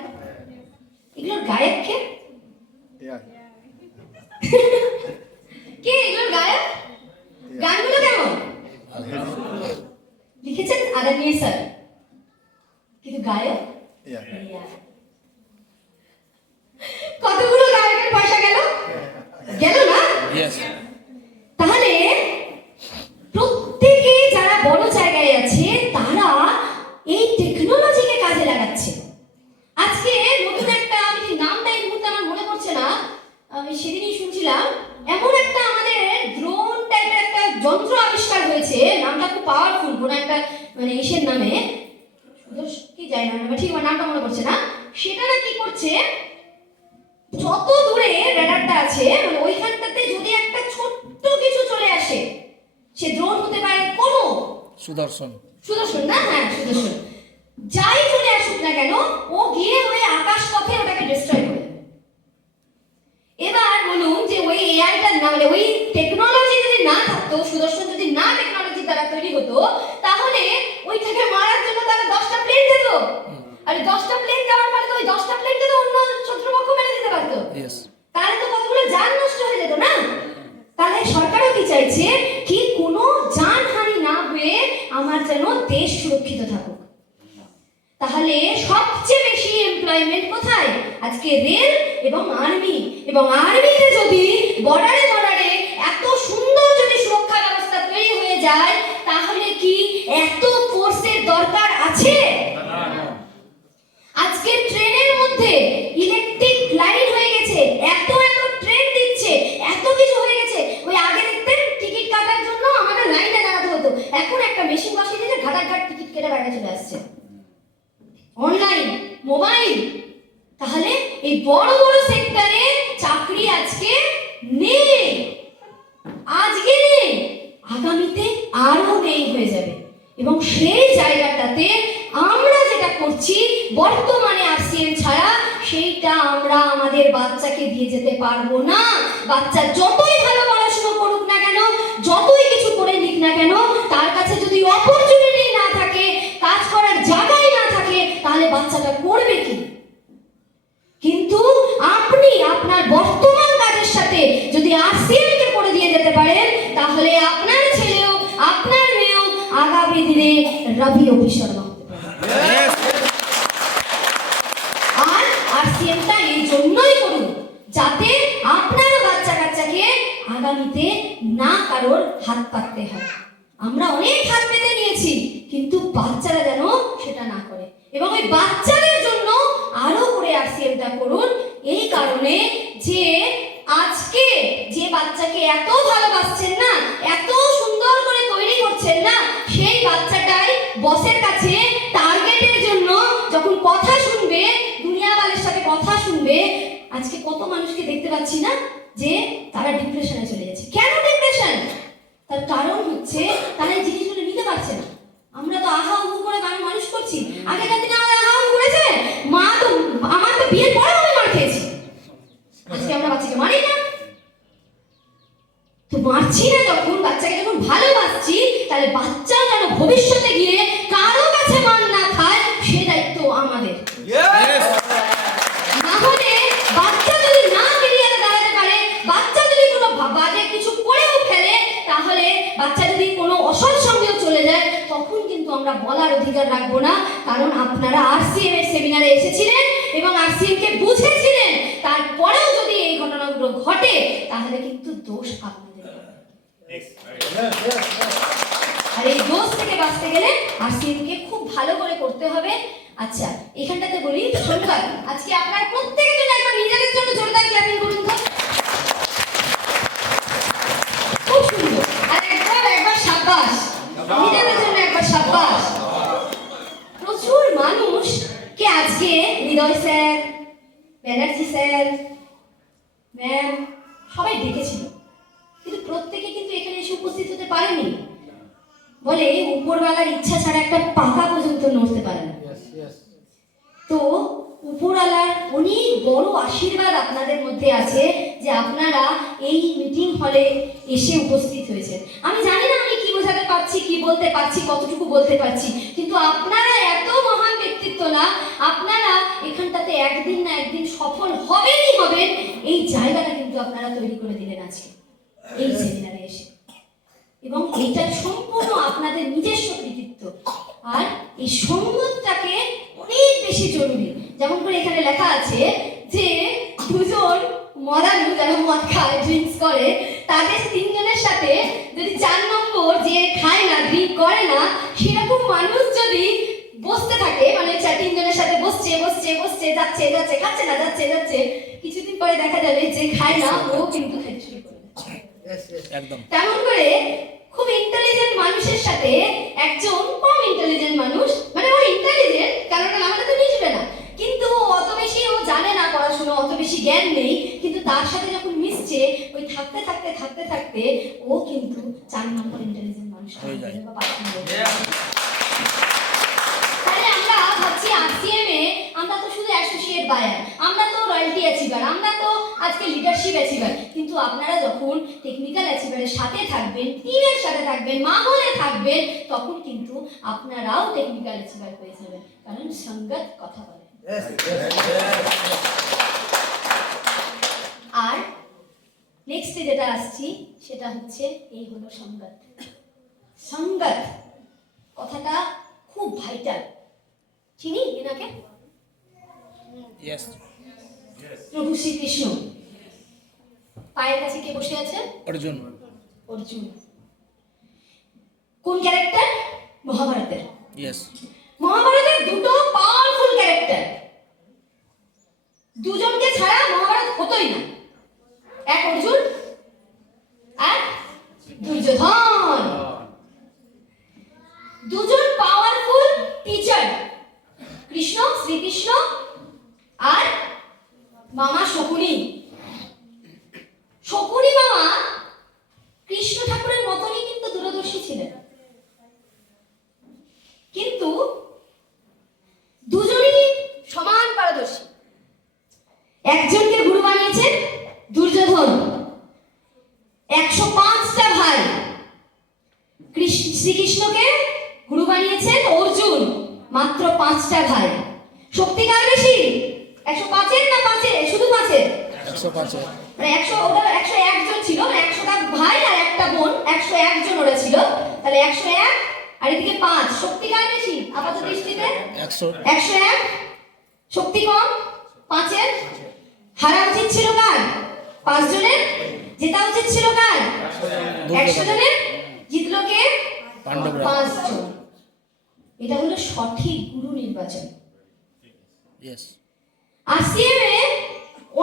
এগুলোর গায়ক কে? কে এগুলোর গায়ক? গানগুলো কেমন লিখেছেন? আদরণীয় স্যার। কিন্তু গায়ক কতগুলো গায়কের পয়সা গেল? গেল না? Yes. তাহলে প্রত্যেকে যারা বড় জায়গায় আছে তারা এই টেকনোলজিকে কাজে লাগাচ্ছে। আজকে নতুন একটা, আমি নামটা এই মুহূর্তে আমার মনে পড়ছে না, আমি সেদিনই শুনছিলাম, এমন একটা আমাদের ড্রোন টাইপের একটা যন্ত্র আবিষ্কার হয়েছে, নামটা খুব পাওয়ারফুল, কোনো একটা মানে এসের নামে, কি যায় না, ঠিক আমার নামটা মনে পড়ছে না। সেটা না কি করছে, যত দূরে রাডারটা আছে মানে ওইখানটাতে যদি একটা ছোট্ট কিছু চলে আসে, সে ড্রোন হতে পারে কোনো সুদর্শন না, হ্যাঁ সুদর্শন, যাই চলে আসুক না কেন ও গিয়ে ওই আকাশ পথে ওটাকে ডিস্ট্রয় করে দেবে। এবার বলুন যে ওই এআইটা না, মানে ওই টেকনোলজি যদি না থাকতো, সুদর্শন যদি না টেকনোলজি দ্বারা তৈরি হতো, তাহলে ওইটাকে মারার জন্য তারা 10টা প্লেন যেত। আর 10টা প্লেন যাওয়ার ফলে তো ওই 10টা প্লেনকে তো অন্য শত্রুপক্ষ মেরে দিতে পারতো। Yes. তাহলে তো কতগুলো জান নষ্ট হয়ে যেত না? তাহলে সরকারও কি চাইছে কি কোনো জানহানি না হয়ে আমার যেন দেশ সুরক্ষিত থাকুক। তাহলে সবচেয়ে বেশি এমপ্লয়মেন্ট কোথায়? আজকে রেল এবং আর্মি, এবং আর্মিতে যদি বর্ডারে এত সুন্দর যদি সুরক্ষা ব্যবস্থা তৈরি হয়ে যায়, তাহলে কি এত ফোর্সের দরকার আছে? আজকে ট্রেনের মধ্যে ইলেকট্রিক লাইন হয়ে গেছে, এত ট্রেন দিচ্ছে, এত কিছু হয়ে গেছে। ওই আগে দেখতেন টিকিট কাটার জন্য আমাদের লাইনে দাঁড়াতে হতো, এখন একটা মেশিন বসিয়ে দিয়েছে, ঘাটাঘাট টিকিট কেটে বাইরে চলে আসছে, অনলাইন, মোবাইল। তাহলে এই বড় বড় সেক্টরে চাকরি আজকে নেই, আজকে নেই, আগামীতে আরো নেই হয়ে যাবে। এবং সেই জায়গাটাতে আমরা যেটা করছি বর্তমানে আরসিএম ছাড়া, সেইটা আমরা আমাদের বাচ্চাকে দিয়ে যেতে পারবো না। বাচ্চা যতই ভালো পড়াশোনা করুক না কেন, যতই কিছু করে নিক না কেন, তার কাছে যদি অপরচুনিটি না থাকে, কাজ করার জায়গায় না থাকে, তাহলে বাচ্চাটা করবে কি? কিন্তু আপনি আপনার বর্তমান কাজের সাথে যদি আরসিএম কে করে দিয়ে যেতে পারেন, তাহলে আপনার ছেলেও আপনার মেয়েও আগামী দিনে রবি অফিসার হতে পারে। আর আরসিএমটা এই জন্যই করুন যাতে আপনার বাচ্চা কাচ্চাকে আগামীতে না কারোর হাত পাততে হয়। আমরা অনেক হাত পেতে নিয়েছি, কিন্তু বাচ্চারা যেন সেটা না করে, এবং ওই বাচ্চাদের জন্য আরো করে আরসিএমটা করুন। এই কারণে যে আজকে যে বাচ্চাকে এত ভালোবাসছেন না, এত সুন্দর করে তৈরি করছেন না, সেই বাচ্চাটাই বসের কাছে টার্গেটের জন্য যখন কথা শুনবে, দুনিয়াওয়ালের সাথে কথা শুনবে, আজকে কত মানুষকে দেখতে পাচ্ছি না যে তারা ডিপ্রেশনে চলে যাচ্ছে। কেন ডিপ্রেশন? তার কারণ হচ্ছে তারা এই জিনিসগুলো নিতে পারছে না। আমরা তো আহা উহু করে মানুষ করছি। আগেকার দিনে আমাদের আহা উহু করেছে, মা তো আমার তো বিয়ের পরে আমি মার খেয়েছি। আজকে আমরা বাচ্চাকে মারি না, তো মারছি না যখন, বাচ্চাকে যখন ভালোবাসছি, তাহলে বাচ্চা যেন ভবিষ্যতে গিয়ে কারো কাছে মার না খায়, সে দায়িত্ব আমাদের। না হলে বাচ্চা যদি না ক্যারিয়ারে দাঁড়াতে পারে, বাচ্চা যদি কোনো বাজে কিছু করেও ফেলে, তাহলে বাচ্চা যদি কোনো অসৎ সঙ্গেও চলে যায়, তখন কিন্তু আমরা বলার অধিকার রাখবো না। কারণ আপনারা আরসিএম এর সেমিনারে এসেছিলেন এবং আরসিএম কে বুঝেছিলেন, তারপরেও যদি এই ঘটনাগুলো ঘটে, তাহলে কিন্তু দোষ আপনাদের। আর এই দোষ থেকে বাঁচতে গেলে আরসিএম কে খুব ভালো করে করতে হবে। আচ্ছা, এখানটাতে বলি সরকার, আজকে আপনারা প্রত্যেকের জন্য একবার নিজেদের জন্য জোরদার ক্ল্যাপিং করুন তো। খুব সুন্দর। আর একবার সাব্বাস, নিজেদের জন্য একবার সাব্বাস। প্রচুর মানুষকে আজকে হৃদয় স্যার, ব্যানার্জি স্যার, ম্যাম সবাই ডেকেছিল, কিন্তু প্রত্যেকে কিন্তু এখানে এসে উপস্থিত হতে পারেনি। বলে উপরওয়ালার ইচ্ছা ছাড়া একটা পাতা পর্যন্ত নড়তে পারে না। তো উপরওয়ালার অনেক বড় আশীর্বাদ আপনাদের মধ্যে আছে যে আপনারা এই মিটিং হলে এসে উপস্থিত হয়েছেন। আমি জানি না আমি কি বোঝাতে পারছি, কি বলতে পারছি, কতটুকু বলতে পারছি, কিন্তু আপনারা এত মহান ব্যক্তিত্ব না, আপনারা এখানটাতে একদিন না একদিন সফল হবেনই হবেন। এই জায়গাটা কিন্তু আপনারা তৈরি করে দিলেন আজকে এই সেমিনারে এসে, এবং এটা সম্পূর্ণ আপনাদের নিজস্ব কৃতিত্ব। আর এই সঙ্গতটাকে অনেক বেশি জরুরি। যেমন করে এখানে লেখা আছে যে দুজন মদানু যারা মদ খায়, ড্রিঙ্কস করে, তাদের তিনজনের সাথে যদি 4 নম্বর যে খায় না, ড্রিঙ্ক করে না, সেরকম মানুষ যদি বসতে থাকে, মানে 3 জনের সাথে বসছে বসছে বসছে, যাচ্ছে যাচ্ছে, খাচ্ছে না, যাচ্ছে যাচ্ছে, কিছুদিন পরে দেখা যাবে যে খায় না, ও কিন্তু খেতে শুরু করে। তেমন করে খুব ইন্টেলিজেন্ট মানুষের সাথে একজন কম ইন্টেলিজেন্ট মানুষ, মানে ও ইন্টেলিজেন্ট, কারণ আমাদের তো মিশবে না, কিন্তু অত বেশি ও জানে না পড়াশোনা, অত বেশি জ্ঞান নেই, কিন্তু তার সাথে যখন মিশছে, ওই থাকতে থাকতে থাকতে থাকতে ও কিন্তু 4 নম্বর ইন্টেলিজেন্ট মানুষ হয়ে যায়। তাহলে আমরা ভাবছি আরসিএম এ আমরা তো শুধু অ্যাসোসিয়েট বায়ার, আমরা তো রয়্যালটি অ্যাচিভার, আমরা তো আজকে লিডারশিপ অ্যাচিভার, কিন্তু আপনারা যখন টেকনিক্যাল অ্যাচিভারের সাথে থাকবেন, টিমের সাথে থাকবেন, মাহলে থাকবেন, তখন কিন্তু আপনারাও টেকনিক্যাল অ্যাচিভার হয়ে যাবেন, কারণ সঙ্গত কথা বলে। আর নেক্সটে যেটা আসছি সেটা হচ্ছে এই হলো সঙ্গত। সঙ্গত কথাটা খুব ভাইটাল। চিনি এনাকে? প্রভু শ্রীকৃষ্ণ। পায়ের কাছে কে বসে আছে? অর্জুন। অর্জুন কোন ক্যারেক্টার? মহাভারতের। মহাভারতের দুটো পাওয়ারফুল ক্যারেক্টার, দুজনকে ছাড়া মহাভারত হতোই না। এক অর্জুন আর দুর্যোধন, দুজন পাওয়ারফুল টিচার, কৃষ্ণ, শ্রীকৃষ্ণ আর মামা শকুনি। শকুনি মামা কৃষ্ণ ঠাকুরের মতনই কিন্তু দূরদর্শী ছিলেন, কিন্তু দুজনই সমান পারদর্শী। একজনকে গুরু বানিয়েছেন দুর্যোধন, 105টা ভাই। শ্রীকৃষ্ণকে গুরু বানিয়েছেন অর্জুন, মাত্র 5টা ভাই। শক্তি কার বেশি? 105-এর না 5-এর? শুধু 5-এর? 105 মানে 100 ওটা 101 জন ছিল, মানে 100টা ভাই আর একটা বোন, 101 জন ওরা ছিল। তাহলে 101 আর এদিকে 5, শক্তি কার বেশি আপাত দৃষ্টিতে? 101। শক্তি কম 5-এর। হারা উচিত ছিল কার? 5 জনের। জেতা উচিত ছিল কার? 100 জনের। জিতলো কে? পাণ্ডবরা। 5 জন। এটা হলো সঠিক গুরু নির্বাচন। ইয়েস। আরসিএম এ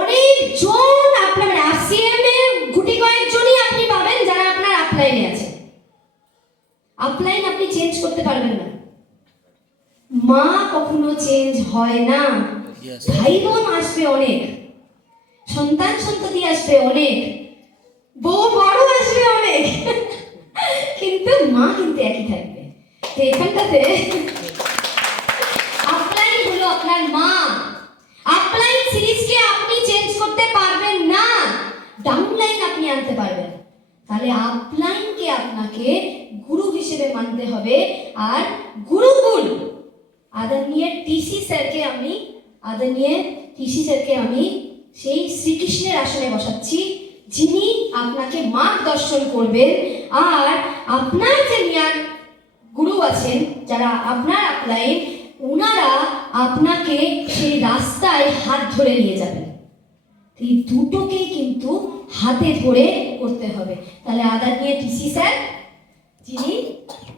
অনেক জন আপনার, মানে আরসিএম এ গুটি কয়েকজনই আপনি পাবেন যারা আপনার আপলাইনে আছে। আপলাইন আপনি চেঞ্জ করতে পারবেন না। মা কখনো চেঞ্জ হয় না। Yes. ভাই বোন আসবে অনেক, সন্তান সন্ততি আসবে অনেক, বউ বড় আসবে অনেক, কিন্তু মা কিন্তু একই থাকবে। তো এখানটাতে আপলাইন হলো আপনার মা। আপলাইন সিরিজকে আপনি চেঞ্জ করতে পারবেন না, ডাউনলাইন আপনি আনতে পারবেন। তাহলে আপলাইনকে আপনাকে গুরু হিসেবে মানতে হবে। আর গুরুকুল আদরণীয় টিসি স্যারকে আমি সেই শ্রীকৃষ্ণের আসনে বসাচ্ছি, যিনি আপনাকে মার্গদর্শন করবেন। আর আপনার যে নিয়ার গুরু আছেন, যারা আপনার আপলাইন, ওনারা আপনাকে সেই রাস্তায় হাত ধরে নিয়ে যাবেন। এই দুটোকেই কিন্তু হাতে ধরে করতে হবে। তাহলে আদরণীয় টিসি স্যার, যিনি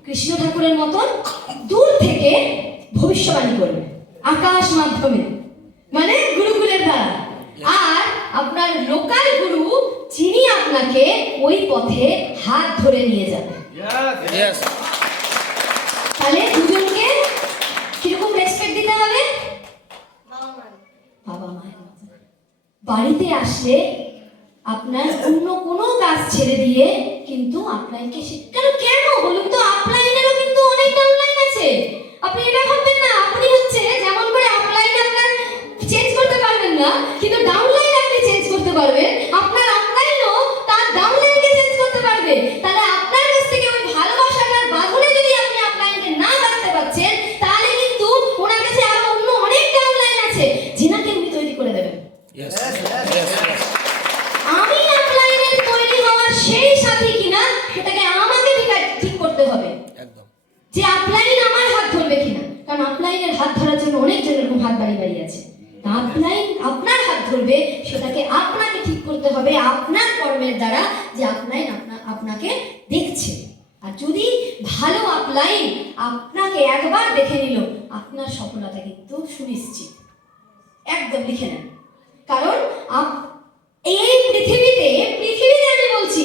কৃষ্ণ ঠাকুরের মতন দূর থেকে ভবিষ্যবাণী করবেন আকাশ মাধ্যমে, মানে গুরুকুলের দ্বারা। আর আপনার লোকাল গুরু, যিনি আপনাকে ওই পথে হাত ধরে নিয়ে যাবেন। ইয়েস। তাহলে দুজনকে কিরকম রেসপেক্ট দিতে হবে? বাবা মায়ের মতো। বাড়িতে আসলে আপনার অন্য কোনো কাজ ছেড়ে দিয়ে কিন্তু আপলাইনকে কেন বলুন তো? আপলাইনেরও কিন্তু অনেক ডাউনলাইন আছে। আপনি এটা ভাববেন না আপনি হচ্ছে যেমন করে আপলাইন আপনার চেঞ্জ করতে পারবেন না, কিন্তু ডাউনলাইন আপনি চেঞ্জ করতে পারবেন। আপনার আপলাইনও তার ডাউনলাইনকে চেঞ্জ করতে পারবে। তাহলে আপনার কাছ থেকে ওই ভালোবাসাটার বাঁধনে যদি আপনি আপলাইনকে না রাখতে পারছেন, তাহলে কিন্তু ওনার কাছে আরো অন্য অনেক ডাউনলাইন আছে, যেনাকে উনি তৈরি করে দেবেন। ইয়েস। ইয়েস। আমি আপলাইনের তৈরি হওয়ার সেই সাথী কিনা, সেটাকে আমাকে ঠিক করতে হবে। একদম। যে আপলাইন আমার হাত ধরবে কিনা, কারণ আপলাইনের হাত ধরার জন্য অনেকজন এরকম হাত বাড়িয়ে আছে। তা আপলাইন আপনার হাত ধরবে, সেটাকে আপনাকে ঠিক করতে হবে আপনার কর্মের দ্বারা, যে আপলাইন আপনাকে দেখছে। আর যদি ভালো আপলাইন আপনাকে একবার দেখে নিল, আপনার সফলতা কিন্তু সুনিশ্চিত। একদম লিখে নেন। কারণ এই পৃথিবীতে আমি বলছি,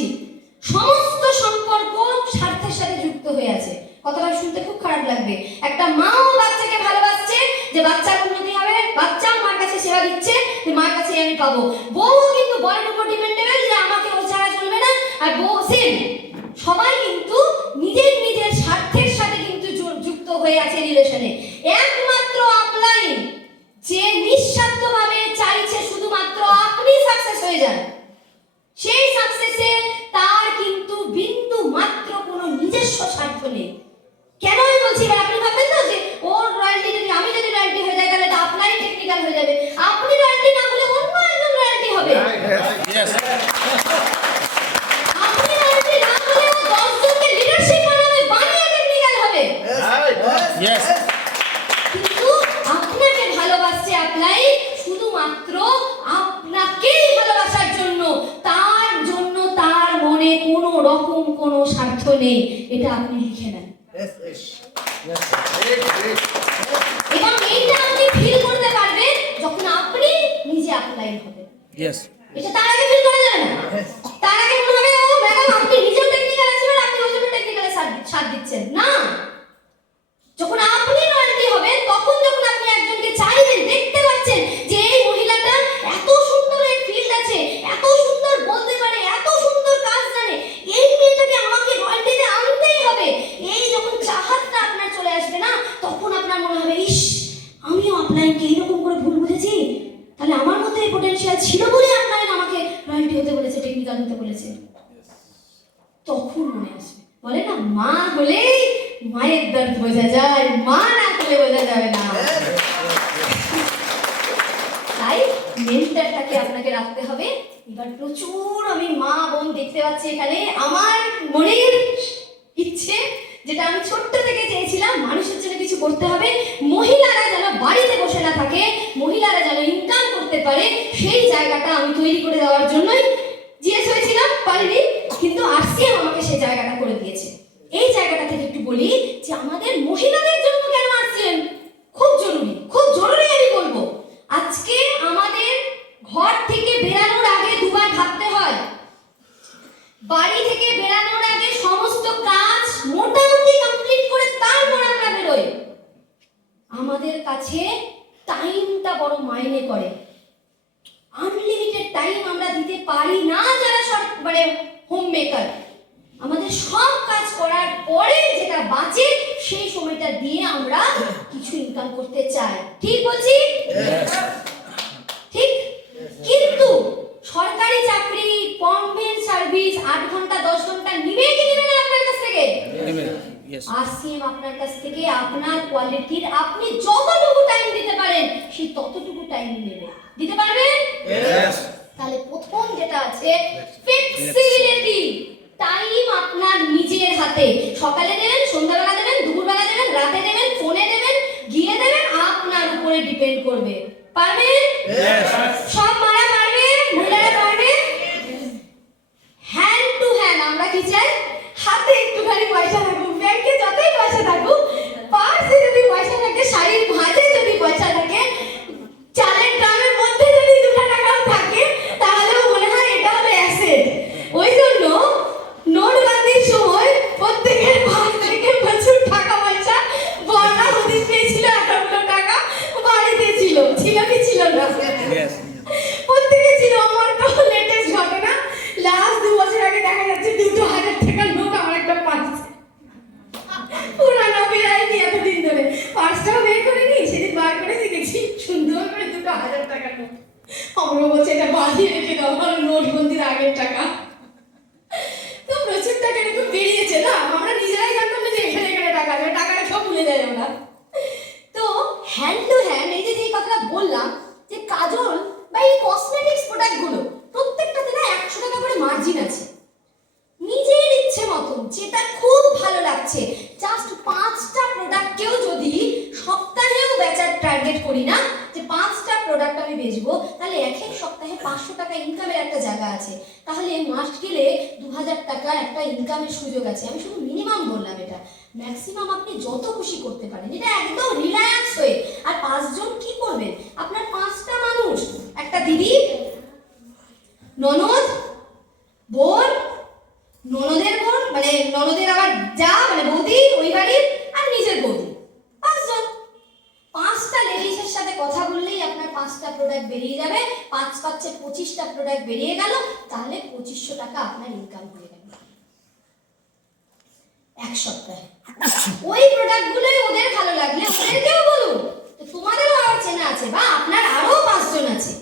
সমস্ত সম্পর্ক স্বার্থের সাথে যুক্ত হয়ে আছে। কথাটা শুনতে খুব খারাপ লাগবে। একটা মাও বাচ্চাকে ভালোবাসছে যে বাচ্চার উন্নতি হবে, বাচ্চা মার কাছে সেবা দিচ্ছে যে মার কাছে আমি পাবো। বউ কিন্তু বরের উপর ডিপেন্ডেবল, যে আমাকে ও ছাড়া চলবে না। আর বউ সেম, সবাই কিন্তু নিজের স্বার্থের সাথে কিন্তু যুক্ত হয়ে আছে রিলেশনে। একমাত্র আপলাইন যে নিঃস্বার্থভাবে চাইছে শুধুমাত্র আপনি সাকসেস হয়ে যান, সেই সাকসেসে তার কিন্তু বিন্দু মাত্র কোনো নিজস্ব স্বার্থ নেই। কেন আমি বলছি? এবার আপনি ভাববেন না যে ওর রয়্যালটি যদি, আমি যদি রয়্যালটি হয়ে যাই, তাহলে তো আপলাইন টেকনিক্যাল হয়ে যাবে। আপনি রয়্যালটি না হলে অন্য একজন রয়্যালটি হবে। ইয়েস। আপনি রয়্যালটি না হলে 10 জনকে লিডারশিপ বানাবে, বানিয়ে টেকনিক্যাল হবে। ইয়েস। কিন্তু আপনাকে ভালোবাসছে আপলাইন শুধুমাত্র আপনাকেই ভালোবাসার জন্য, তার জন্য তার মনে কোনো রকম কোনো স্বার্থ নেই। এটা আপনি লিখে নেন। এবং এইটা আপনি ফিল করতে পারবেন যখন আপনি নিজে আপলাইন হবেন। ইয়েস। এটা তার আগে ফিল করা যাবে না। তার আগে মনে হবে ও ম্যাডাম আপনি নিজেও টেকনিক্যাল আছেন আর আপনি ওই জন্য টেকনিক্যালে সাথ দিচ্ছেন না। যখন আপনি রয়্যালটি হবেন, তখন যখন আপনি একজনকে চাইবেন, দেখতে পাচ্ছেন যে এই মহিলাটা এত সুন্দর এক ফিল্ড আছে, এত সুন্দর বলতে পারে, এত সুন্দর কাজ জানে, এই মেয়েটাকে আমাকে রয়্যালটিতে আনতেই হবে। এই যখন চাহাতটা আপনার চলে আসবে না, তখন আপনার মনে হবে ইস, আমিও আপলাইনকে এইরকম করে ভুল বুঝেছি। তাহলে আমার মধ্যে এই পোটেনশিয়াল ছিল বলে আপলাইন আমাকে রয়্যালটি হতে বলেছে, টেকনিক্যাল হতে বলেছে। তখন মনে আসবে, বলে না মা হলেই মায়ের দর্দ বোঝা যায়, মা না হলে বোঝা যাবে না। তাই মেন্টর সেন্টারটাকে আপনাকে রাখতে হবে। এবার প্রচুর আমি মা বোন দেখতে পাচ্ছি এখানে। আমার মনের ইচ্ছে, যেটা আমি ছোট্ট থেকে চেয়েছিলাম, মানুষের জন্য কিছু করতে হবে, মহিলারা যেন বাড়িতে বসে না থাকে, মহিলারা যেন ইনকাম করতে পারে, সেই জায়গাটা আমি তৈরি করে দেওয়ার জন্যই জিজ্ঞেস হয়েছিলাম, পারিনি, কিন্তু আরসিএম আমাকে সেই জায়গাটা করে দিয়েছে। এই জায়গাটা থেকে একটু বলি যে আমাদের মহিলাদের জন্য কেন আরসিএম খুব জরুরি, খুব জরুরি আমি বলবো। আজকে আমাদের ঘর থেকে বেরানোর আগে দুবার ভাবতে হয়, বাড়ি থেকে বেরানোর আগে সমস্ত কাজ মোটামুটি কমপ্লিট করে তারপর আমরা বেরোই। আমাদের কাছে টাইমটা বড় মাইনে করে। আনলিমিটেড টাইম আমরা দিতে পারি না যারা সব মানে হোম মেকার। আমাদের সব কাজ করার পরে যেটা বাঁচে সেই সময়টা দিয়ে আমরা কিছু ইনকাম করতে চাই। ঠিক বলছি? ঠিক। কিন্তু সরকারি চাকরি, গভর্নমেন্ট সার্ভিস 8 ঘন্টা 10 ঘন্টা নিবে কি নিবে না আপনার কাছ থেকে? Yes. আরসিএম আপনার কাছ থেকে আপনার কোয়ালিটির আপনি যতটুকু টাইম দিতে পারেন সেই ততটুকু টাইম নেবে। দিতে পারবেন? Yes. তাহলে প্রথম যেটা আছে ফ্লেক্সিবিলিটি। টাইম আপনার নিজের হাতে। সকালে দেবেন, সন্ধ্যাবেলা দেবেন, দুপুরবেলা দেবেন, রাতে দেবেন, ফোনে দেবেন, গিয়ে দেবেন, আপনার উপরে ডিপেন্ড করবে। পারবেন? Yes. সব মারা পারবে? মহিলারা পারবে? হ্যান্ড টু হ্যান্ড আমরা কি চাই? হাতে একটুখানি পয়সা থাকুক, ব্যাংকে যতই পয়সা থাকুক, পার্সে যদি পয়সা থাকে, শাড়ির ভাঁজে যদি পয়সা থাকে, চালের ড্রামের মধ্যে যদি 2 টাকাও থাকে, তাহলেও মনে হয় এটা হলো অ্যাসেট। ওই জন্য নোটবন্দির সময় প্রত্যেকের ভাগ থেকে প্রচুর টাকা পয়সা, বড়রা হদিস পেয়েছিল 1 টাকা, বাড়িতে ছিল, ছিল কি ছিল না? Yes. প্রত্যেকে ছিল। আমার তো লেটেস্ট ঘটনা, লাস্ট 2 বছর আগে দেখা যাচ্ছে 2,000 টাকার নোট আমার একটা পার্সে। পুরানো বেরাইনি এতদিন ধরে, পার্সটাও বের করে নি, সেদিন বার করেছি, দেখছি সুন্দর করে 2,000 টাকার নোট। আমরা বলছে এটা বাঁধিয়ে রেখে দাও, আমার নোটবন্দির আগের টাকা। তো প্রচুর টাকা এরকম বেরিয়েছে না, আমরা নিজেরাই জানতাম না যে এখানে এখানে টাকা আছে, টাকাটা সব ভুলে যাই আমরা। তো হ্যান্ড টু হ্যান্ড এই যে কথাটা বললাম যে কাজল বা এই কসমেটিক্স প্রোডাক্টগুলো প্রত্যেকটাতে না 100 টাকা করে মার্জিন আছে। নিজের ইচ্ছে মতন যেটা খুব ভালো লাগছে, জাস্ট 5টা প্রোডাক্টকেও যদি সপ্তাহেও বেচার টার্গেট করি না, যে 5টা প্রোডাক্ট আমি বেচবো, তাহলে এক এক সপ্তাহে 500 টাকা ইনকামের একটা জায়গা আছে। তাহলে মাস গেলে 2000 টাকার একটা ইনকামের সুযোগ আছে। আমি শুধু মিনিমাম বললাম, এটা ম্যাক্সিমাম আপনি যত খুশি করতে পারেন, এটা একদম রিল্যাক্স হয়ে। আর 5 জন কি করবেন? আপনার 5টা মানুষ, একটা দিদি, ননদ, বোন, ননদের বোন, মানে ননদের আবার যা, মানে বৌদি ওই বাড়ির, আর নিজের বৌদি, 5 জন। 5টা লেডিসের সাথে কথা বললেই আপনার 5টা প্রোডাক্ট বেরিয়ে যাবে। 5 5 25টা প্রোডাক্ট বেরিয়ে গেল, তাহলে 2500 টাকা আপনার ইনকাম হয়ে গেল এক সপ্তাহে। ওই প্রোডাক্টগুলোই ওদের ভালো লাগলে ওদেরকেও বলুন, তো তোমাদেরও আবার চেনা আছে বা আপনার আরো 5 জন আছে।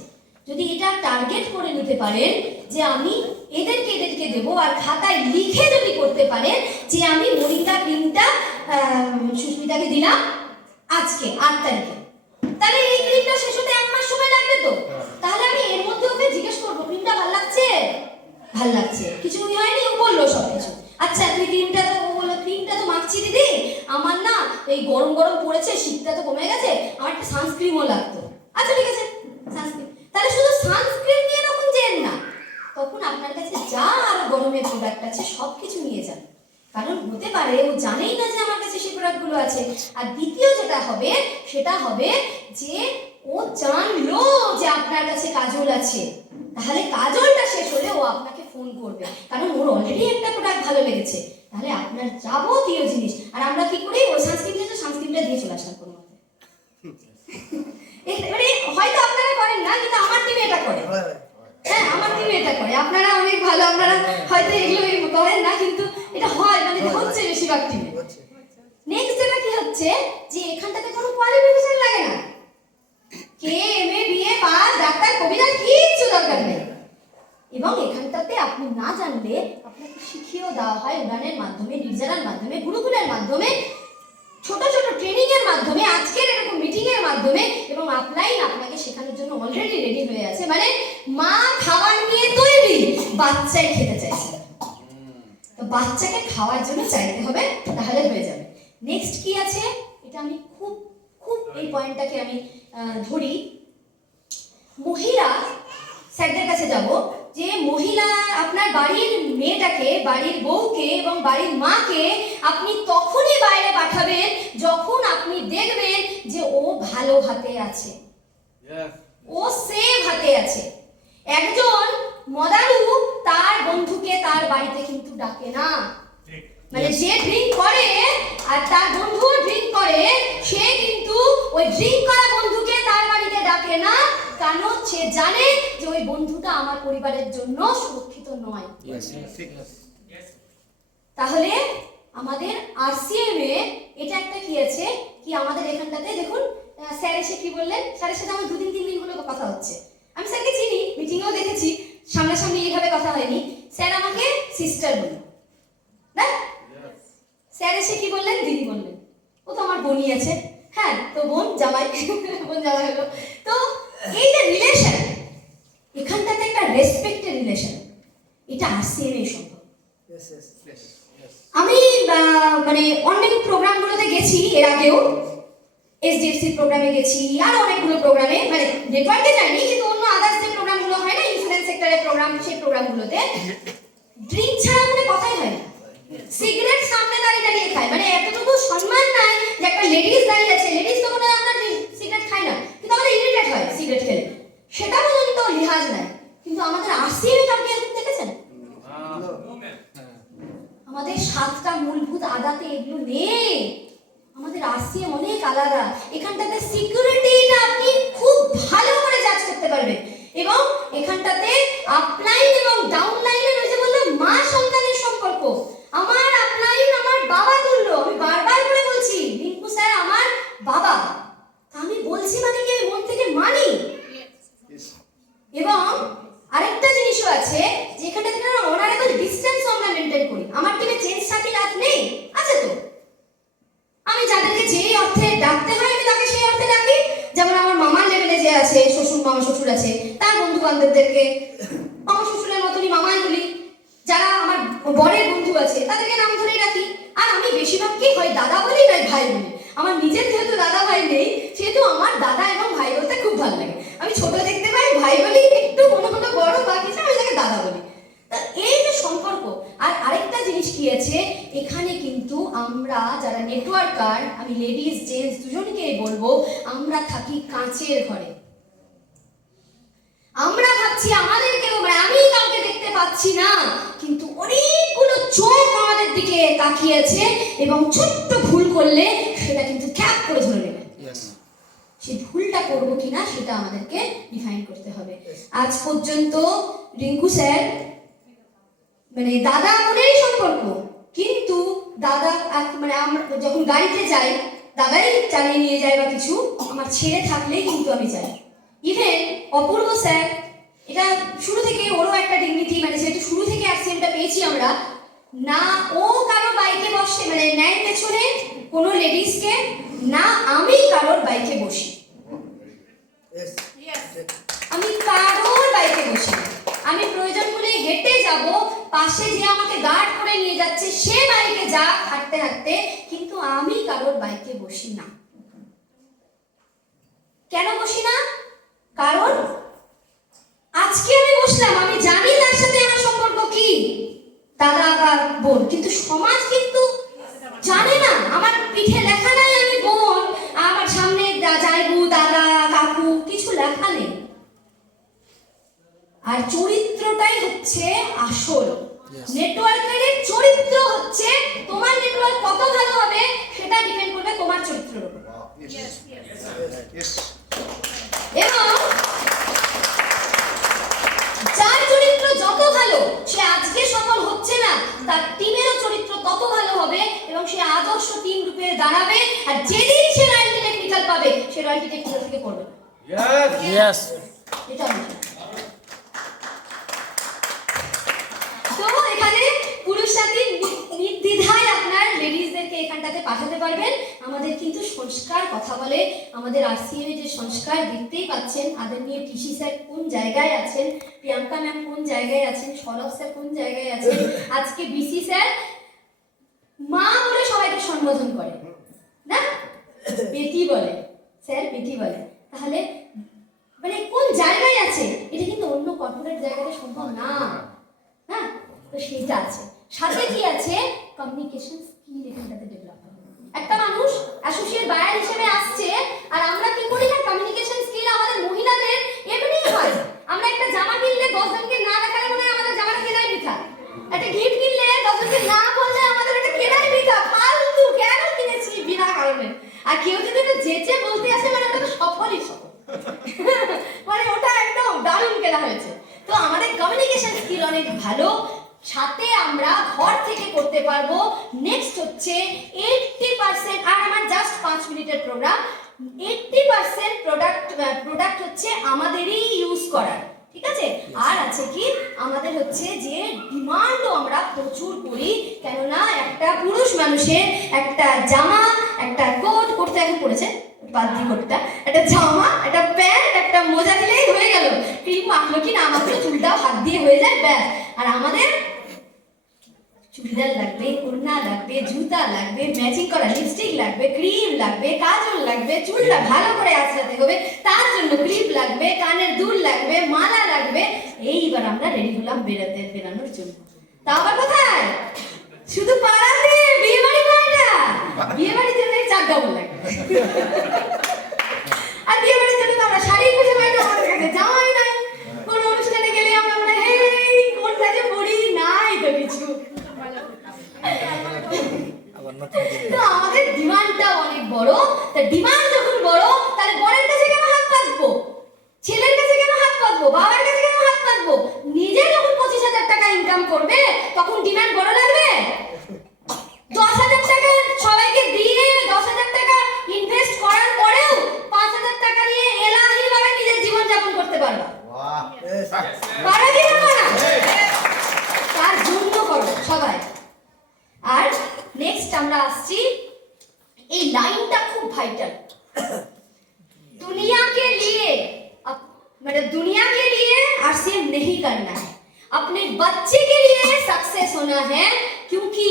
যদি এটা টার্গেট করে নিতে পারেন যে আমি এদেরকে দেবো, আর খাতায় লিখে যদি করতে পারেন যে আমি মরিঙ্গা ক্রিমটা সুস্মিতাকে দিলাম আজকে 8 তারিখে, তাহলে এই ক্রিমটা শেষ হতে 1 মাস সময় লাগবে। তো তাহলে আমি এর মধ্যে ওকে জিজ্ঞেস করবো ক্রিমটা ভালো লাগছে? ভাল লাগছে, কিছু হয়নি, ও বললো সবকিছু। আচ্ছা তুই ক্রিমটা তো, ও বললো ক্রিমটা তো মাখছি দিদি, আমার না এই গরম গরম পড়েছে, শীতটা তো কমে গেছে, আমার একটা সানস্ক্রিমও লাগতো। আচ্ছা ঠিক আছে, সানস্ক্রিন। তাহলে শুধু সানস্ক্রিন নিয়ে তখন যেন না, তখন আপনার কাছে যা আরো গরমের প্রোডাক্ট আছে সবকিছু নিয়ে যান। কারণ হতে পারে ও জানেই না যে আমার কাছে সেই প্রোডাক্টগুলো আছে। আর দ্বিতীয় যেটা হবে সেটা হবে যে ও জানলো যে আপনার কাছে কাজল আছে, তাহলে কাজলটা শেষ হলে ও আপনাকে ফোন করবে, কারণ ওর অলরেডি একটা প্রোডাক্ট ভালো লেগেছে। তাহলে আপনার যাবতীয় জিনিস, আর আমরা কি করি, ওই সানস্ক্রিনটা দিয়ে চলে আসলাম কোনো মতে। মানে হয়তো আপনারা করেন না, কিন্তু আমার টিমে এটা করে। হ্যাঁ, আমার টিমে এটা করে। আপনারা অনেক ভালো, আপনারা হয়তো এগুলো করেন না, কিন্তু এটা হয়, মানে হচ্ছে বেশিরভাগ টিমে। নেক্সট যেটা কি হচ্ছে যে এখানটাতে কোনো কোয়ালিফিকেশন লাগে না, কে এমএ বিএ পাস ডাক্তার কবিতা কিচ্ছু দরকার নেই। এবং এখানটাতে আপনি না জানলে আপনাকে শিখিয়েও দেওয়া হয় উড়ানের মাধ্যমে, নির্জারার মাধ্যমে, গুরুকুলের মাধ্যমে, ছোট ছোট ট্রেনিং এর মাধ্যমে, আজকের এরকম মিটিং এর মাধ্যমে, এবং আপলাইন আপনাকে শেখানোর জন্য অলরেডি রেডি হয়ে আছে, মানে মা খাবার নিয়ে তৈরি, বাচ্চাই খেতে চাইছে না। তো বাচ্চাকে খাওয়ার জন্য চাইতে হবে, তাহলে হয়ে যাবে। নেক্সট কি আছে, এটা আমি খুব খুব এই পয়েন্টটাকে আমি ধরি। মহিলা স্যারদের কাছে যাব, যে মহিলা আপনার বাড়ির মেয়েটাকে, বাড়ির বউকে এবং বাড়ির মাকে আপনি তখনই বাইরে পাঠাবেন যখন আপনি দেখবেন যে ও ভালো হাতে আছে, ও সেফ হাতে আছে। একজন মদারু তার বন্ধুকে তার বাড়িতে কিন্তু ডাকে না, মানে যে ড্রিঙ্ক করে আর তার বন্ধু ড্রিঙ্ক করে, সে কিন্তু ওই ড্রিঙ্ক করা বন্ধুকে তার বাড়িতে ডাকে না, কারণ সে জানে যে ওই বন্ধুটা আমার পরিবারের জন্য সুরক্ষিত নয়। তাহলে আমাদের আরসিএম এ এটা একটা কি আছে, কি আমাদের এখানটাতে দেখুন স্যার এসে কি বললেন, স্যারের সাথে আমার 2-3 দিন হলো কথা হচ্ছে, আমি স্যারকে চিনি, মিটিংয়েও দেখেছি, সামনাসামনি এইভাবে কথা হয়নি। স্যার আমাকে সিস্টার বলল না, স্যার এসে কি বললেন, দিদি বললেন, ও তো আমার বোনই আছে, হ্যাঁ তো বোন জামাই বোন জামাই হলো। তো এই যে রিলেশন, এখানটাতে একটা রেসপেক্টের রিলেশন, এটা আরসিএম এ সম্ভব। আমি মানে অনেক প্রোগ্রামগুলোতে গেছি এর আগেও, এসডিএফসি প্রোগ্রামে গেছি, আর অনেকগুলো প্রোগ্রামে, মানে নেটওয়ার্কে যাইনি, কিন্তু অন্য আদার্স যে প্রোগ্রামগুলো হয় না, ইন্স্যুরেন্স সেক্টরের প্রোগ্রাম, সেই প্রোগ্রামগুলোতে ড্রিঙ্ক ছাড়া কোনো কথাই হয় না, সিগারেট সামনে দাঁড়িয়ে দাঁড়িয়ে খায়, মানে এতটুকু সম্মান নাই যে একটা লেডিস দাঁড়িয়ে আছে, লেডিস তো কোনো আমরা সিগারেট খাই না, কিন্তু আমাদের ইরিটেট হয় সিগারেট খেলে, সেটা পর্যন্ত লিহাজ নাই। কিন্তু আমাদের আরসিএম এ কাউকে এরকম দেখেছেন? আমাদের 7টা মূলভূত আদাতে এগুলো নেই, আমাদের আরসিএম অনেক আলাদা। এখানটাতে সিকিউরিটিটা আপনি খুব ভালো করে জাজ করতে পারবেন, এবং এখানটাতে আপলাইন এবং ডাউনলাইনের ওই যে বললাম মা সন্তানের সম্পর্ক, আমার আপলাইন আমার বাবা তুল্য, আমি বারবার করে বলছি রিঙ্কু স্যার আমার বাবা, আমি বলছি মানে কি আমি মন থেকে মানি। এবং আরেকটা জিনিসও আছে, যেখানটাতে না ওনারা তো ডিসটেন্স আমরা মেনটেন করি, আমার টিমে চেঞ্জ সার্কেল আর নেই, আছে তো, আমি যাদেরকে যেই অর্থে ডাকতে হয় আমি তাকে সেই অর্থে ডাকি, যেমন আমার মামার লেভেলে যে আছে, শ্বশুর মামা শ্বশুর আছে, তার বন্ধু বান্ধবদেরকে মামা শ্বশুরের মতনই মামাই বলি, যারা আমার বরের বন্ধু আছে তাদেরকে নাম ধরেই ডাকি, আর আমি বেশিরভাগকেই হয় দাদা বলি নয় ভাই বলি। আমার নিজের যেহেতু দাদা ভাই নেই, সেহেতু আমার দাদা এবং ভাই বলতে খুব ভালো লাগে, আমি ছোট দেখতে পাই ভাই বলি, একটু মনে মনে বড় বা কিছু আমি তাকে দাদা বলি। তা এই যে সম্পর্ক, আর আরেকটা জিনিস কি আছে, এখানে কিন্তু আমরা যারা নেটওয়ার্কার, আমি লেডিস জেন্টস দুজনকেই বলবো, আমরা থাকি কাঁচের ঘরে, আমরা ভাবছি আমাদেরকেও, মানে আমি কাউকে দেখতে পাচ্ছি না, কিন্তু অনেকগুলো চোখ আমাদের দিকে তাকিয়ে আছে, এবং ছোট্ট ভুল করলে সেটা কিন্তু ক্যাপ করে ধরে নেবে, সেই ভুলটা করবো কিনা সেটা আমাদেরকে ডিফাইন করতে হবে। আজ পর্যন্ত রিঙ্কু স্যার মানে দাদা বোনেরই সম্পর্ক, কিন্তু দাদা মানে আমরা যখন গাড়িতে যাই দাদাই চালিয়ে নিয়ে যায় বা কিছু, আমার ছেড়ে থাকলেই কিন্তু আমি যাই। ইভেন অপূর্ব স্যার, এটা শুরু থেকে ওরও একটা ডিগনিটি, মানে যেহেতু শুরু থেকে আরসিএমটা পেয়েছি আমরা, না ও কারো বাইকে বসে মানে নেয় পেছনে কোনো লেডিসকে, না আমি কারোর বাইকে বসি, আমি কারোর বাইকে বসি, আমি প্রয়োজন হলে হেঁটে যাব, পাশে যে আমাকে গার্ড করে নিয়ে যাচ্ছে সে বাইকে যা হাঁটতে হাঁটতে, কিন্তু আমি কারোর বাইকে বসি না। কেন বসি না? কারণ আজকে আমি বসলাম, আমি জানি তার সাথে আমার সম্পর্ক কি, দাদা বা বোন, কিন্তু সমাজ কিন্তু জানে না, আমার পিঠে লেখা নাই আমি বোন, আমার সামনে জায়গু দাদা কাকু কিছু লেখা নেই। আর চরিত্রটাই হচ্ছে আসল, নেটওয়ার্কের চরিত্র হচ্ছে, তোমার নেটওয়ার্ক কত ভালো হবে সেটা ডিপেন্ড করবে তোমার চরিত্রের উপর। এবং যার চরিত্র যত ভালো, সে আজকে সফল হচ্ছে না, তার টিমেরও চরিত্র তত ভালো হবে, এবং সে আদর্শ টিম রূপে দাঁড়াবে, আর যেদিন সে রয়্যালটি টেকনিক্যাল পাবে সে রয়্যালটি টেকনিক্যাল থেকে পড়বে। এটা তো এখানে পুরুষ সাথী নির্দ্বিধায় আপনার লেডিসদেরকে এখানটাতে পাঠাতে পারবেন। আমাদের কিন্তু সংস্কার কথা বলে, আমাদের আরসিএম এ যে সংস্কার দেখতেই পাচ্ছেন, আদরণীয় টিসি স্যার কোন জায়গায় আছেন, প্রিয়াঙ্কা ম্যাম কোন জায়গায় আছেন, সৌরভ স্যার কোন জায়গায় আছেন, আজকে বিসি স্যার মা বলে সবাইকে সম্বোধন করে না, বেটি বলে, স্যার বেটি বলে, তাহলে মানে কোন জায়গায় আছে, এটা কিন্তু অন্য কর্পোরেট জায়গাতে সম্ভব না। হ্যাঁ, তো সেইটা আছে, সাথে কি আছে, কমিউনিকেশন স্কিল এখানটাতে ডেভেলপ হবে। একটা মানুষ অ্যাসোসিয়েট বায়ার হিসেবে আসছে, আর আমরা কি করি না, কমিউনিকেশন স্কিল আমাদের মহিলাদের এমনিই হয়। আমরা একটা জামা কিনলে 10 জনকে না দেখালে মনে হয় আমাদের জামাটা কেনাই বৃথা, একটা গিফট কিনলে 10 জনকে না বললে আমাদের এটা কেনাই বৃথা, ফালতু কেন কিনেছি বিনা কারণে। আর কেউ যদি এটা যেচে বলতে আসে মানে ওটা তো সফলই সফল, মানে ওটা একদম দারুণ কেনা হয়েছে। তো আমাদের কমিউনিকেশন স্কিল অনেক ভালো, সাথে আমরা ঘর থেকে করতে পারবো। নেক্সট হচ্ছে 80%, আর আমার জাস্ট 5 মিনিটের প্রোগ্রাম, 80% প্রোডাক্ট হচ্ছে আমাদেরই ইউজ করার, ঠিক আছে। আর আছে কি, আমাদের হচ্ছে যে ডিমান্ডও আমরা প্রচুর করি, কেননা একটা পুরুষ মানুষের একটা জামা, একটা কোট, কোটটা এখন পড়েছে বাদ দিয়ে কোটটা, একটা জামা, একটা প্যান্ট, একটা মোজা দিলেই হয়ে গেল, ক্রিম মাখলো কি না মাখলো, চুলটাও হাত দিয়ে হয়ে যায়, ব্যাস। আর আমাদের চুড়িদার লাগবে, ওড়না লাগবে, জুতা লাগবে, ম্যাচিং করা লিপস্টিক লাগবে, ক্রিম লাগবে, কাজল লাগবে, চুলটা ভালো করে আঁচড়াতে হবে, তার জন্য ক্লিপ লাগবে, কানের দুল লাগবে, মালা লাগবে। এইবার আমরা রেডি হলাম বেরানোর জন্য। তা আবার কোথায়, শুধু পাড়াতে, বিয়ে বাড়ি নয় না, বিয়ে বাড়ির জন্য চার ডাবল লাগবে। আর বিয়ে বাড়ির জন্য তো আমরা শাড়ি খুঁজে পাই না, আমাদের কাছে জামাই নাই, কোনো অনুষ্ঠানে গেলে আমরা বলি এই কোনটা যে পরি, নাই তো কিছু। তো আমাদের ডিমান্ডটা অনেক বড়, তা ডিমান্ড যখন বড়, তাহলে বরের কাছে কেন হাত পাতবো, ছেলের কাছে কেন হাত পাতবো, বাবার কাছে কেন হাত পাতবো? নিজে যখন 25,000 টাকা ইনকাম করবে তখন ডিমান্ড বড় লাগবে। 10,000 টাকা সবাইকে দিয়ে 10,000 টাকা ইনভেস্ট করার পরেও 5,000 টাকা নিয়ে এলাহি ভাবে নিজের জীবন যাপন করতে পারবা, পারো কি না পারা? তার জন্য করো সবাই। আর নেক্সট আমরা আসছি, এই লাইনটা খুব ভাইটাল, दुनिया के लिए मतलब दुनिया के लिए आरसीएम नहीं करना है, अपने बच्चे के लिए सक्सेस होना है, क्योंकि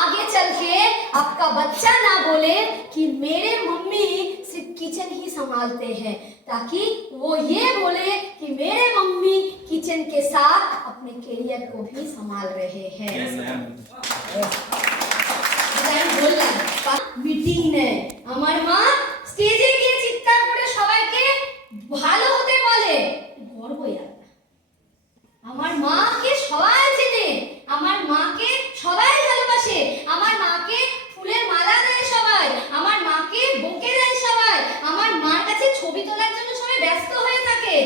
आगे चल के आपका बच्चा ना बोले कि मेरे मम्मी सिर्फ किचन ही संभालते हैं, ताकि वो ये बोले कि मेरे मम्मी किचन के साथ अपने करियर को भी संभाल रहे हैं। বললাম মিটিং নেয়, আমার মা স্টেজে গিয়ে চিৎকার করে সবাইকে ভালো হতে বলে, গর্বই আলাদা। আমার মাকে সবাই চেনে, আমার মাকে সবাই ভালোবাসে, আমার মাকে ফুলের মালা দেয় সবাই, আমার মাকে বকে দেয় সবাই, আমার মার কাছে ছবি তোলার জন্য সবাই ব্যস্ত হয়ে থাকে।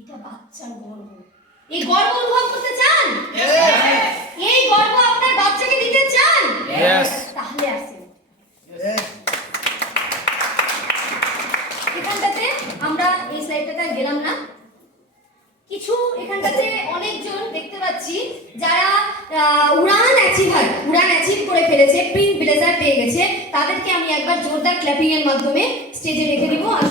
এটা বাচ্চার গর্ব, এই গর্ব অনুভব করতে চান? এই গর্ব আপনার বাচ্চাকে দিতে চান? তাহলে আসেন। এখানটাতে আমরা এই স্লাইডটাতে গেলাম না, কিছু এখানটাতে অনেকজন দেখতে পাচ্ছি যারা উড়ান অ্যাচিভ করে ফেলেছে, পিঙ্ক ব্লেজার পেয়ে গেছে, তাদেরকে আমি একবার জোরদার ক্ল্যাপিং এর মাধ্যমে স্টেজে রেখে দিব। আর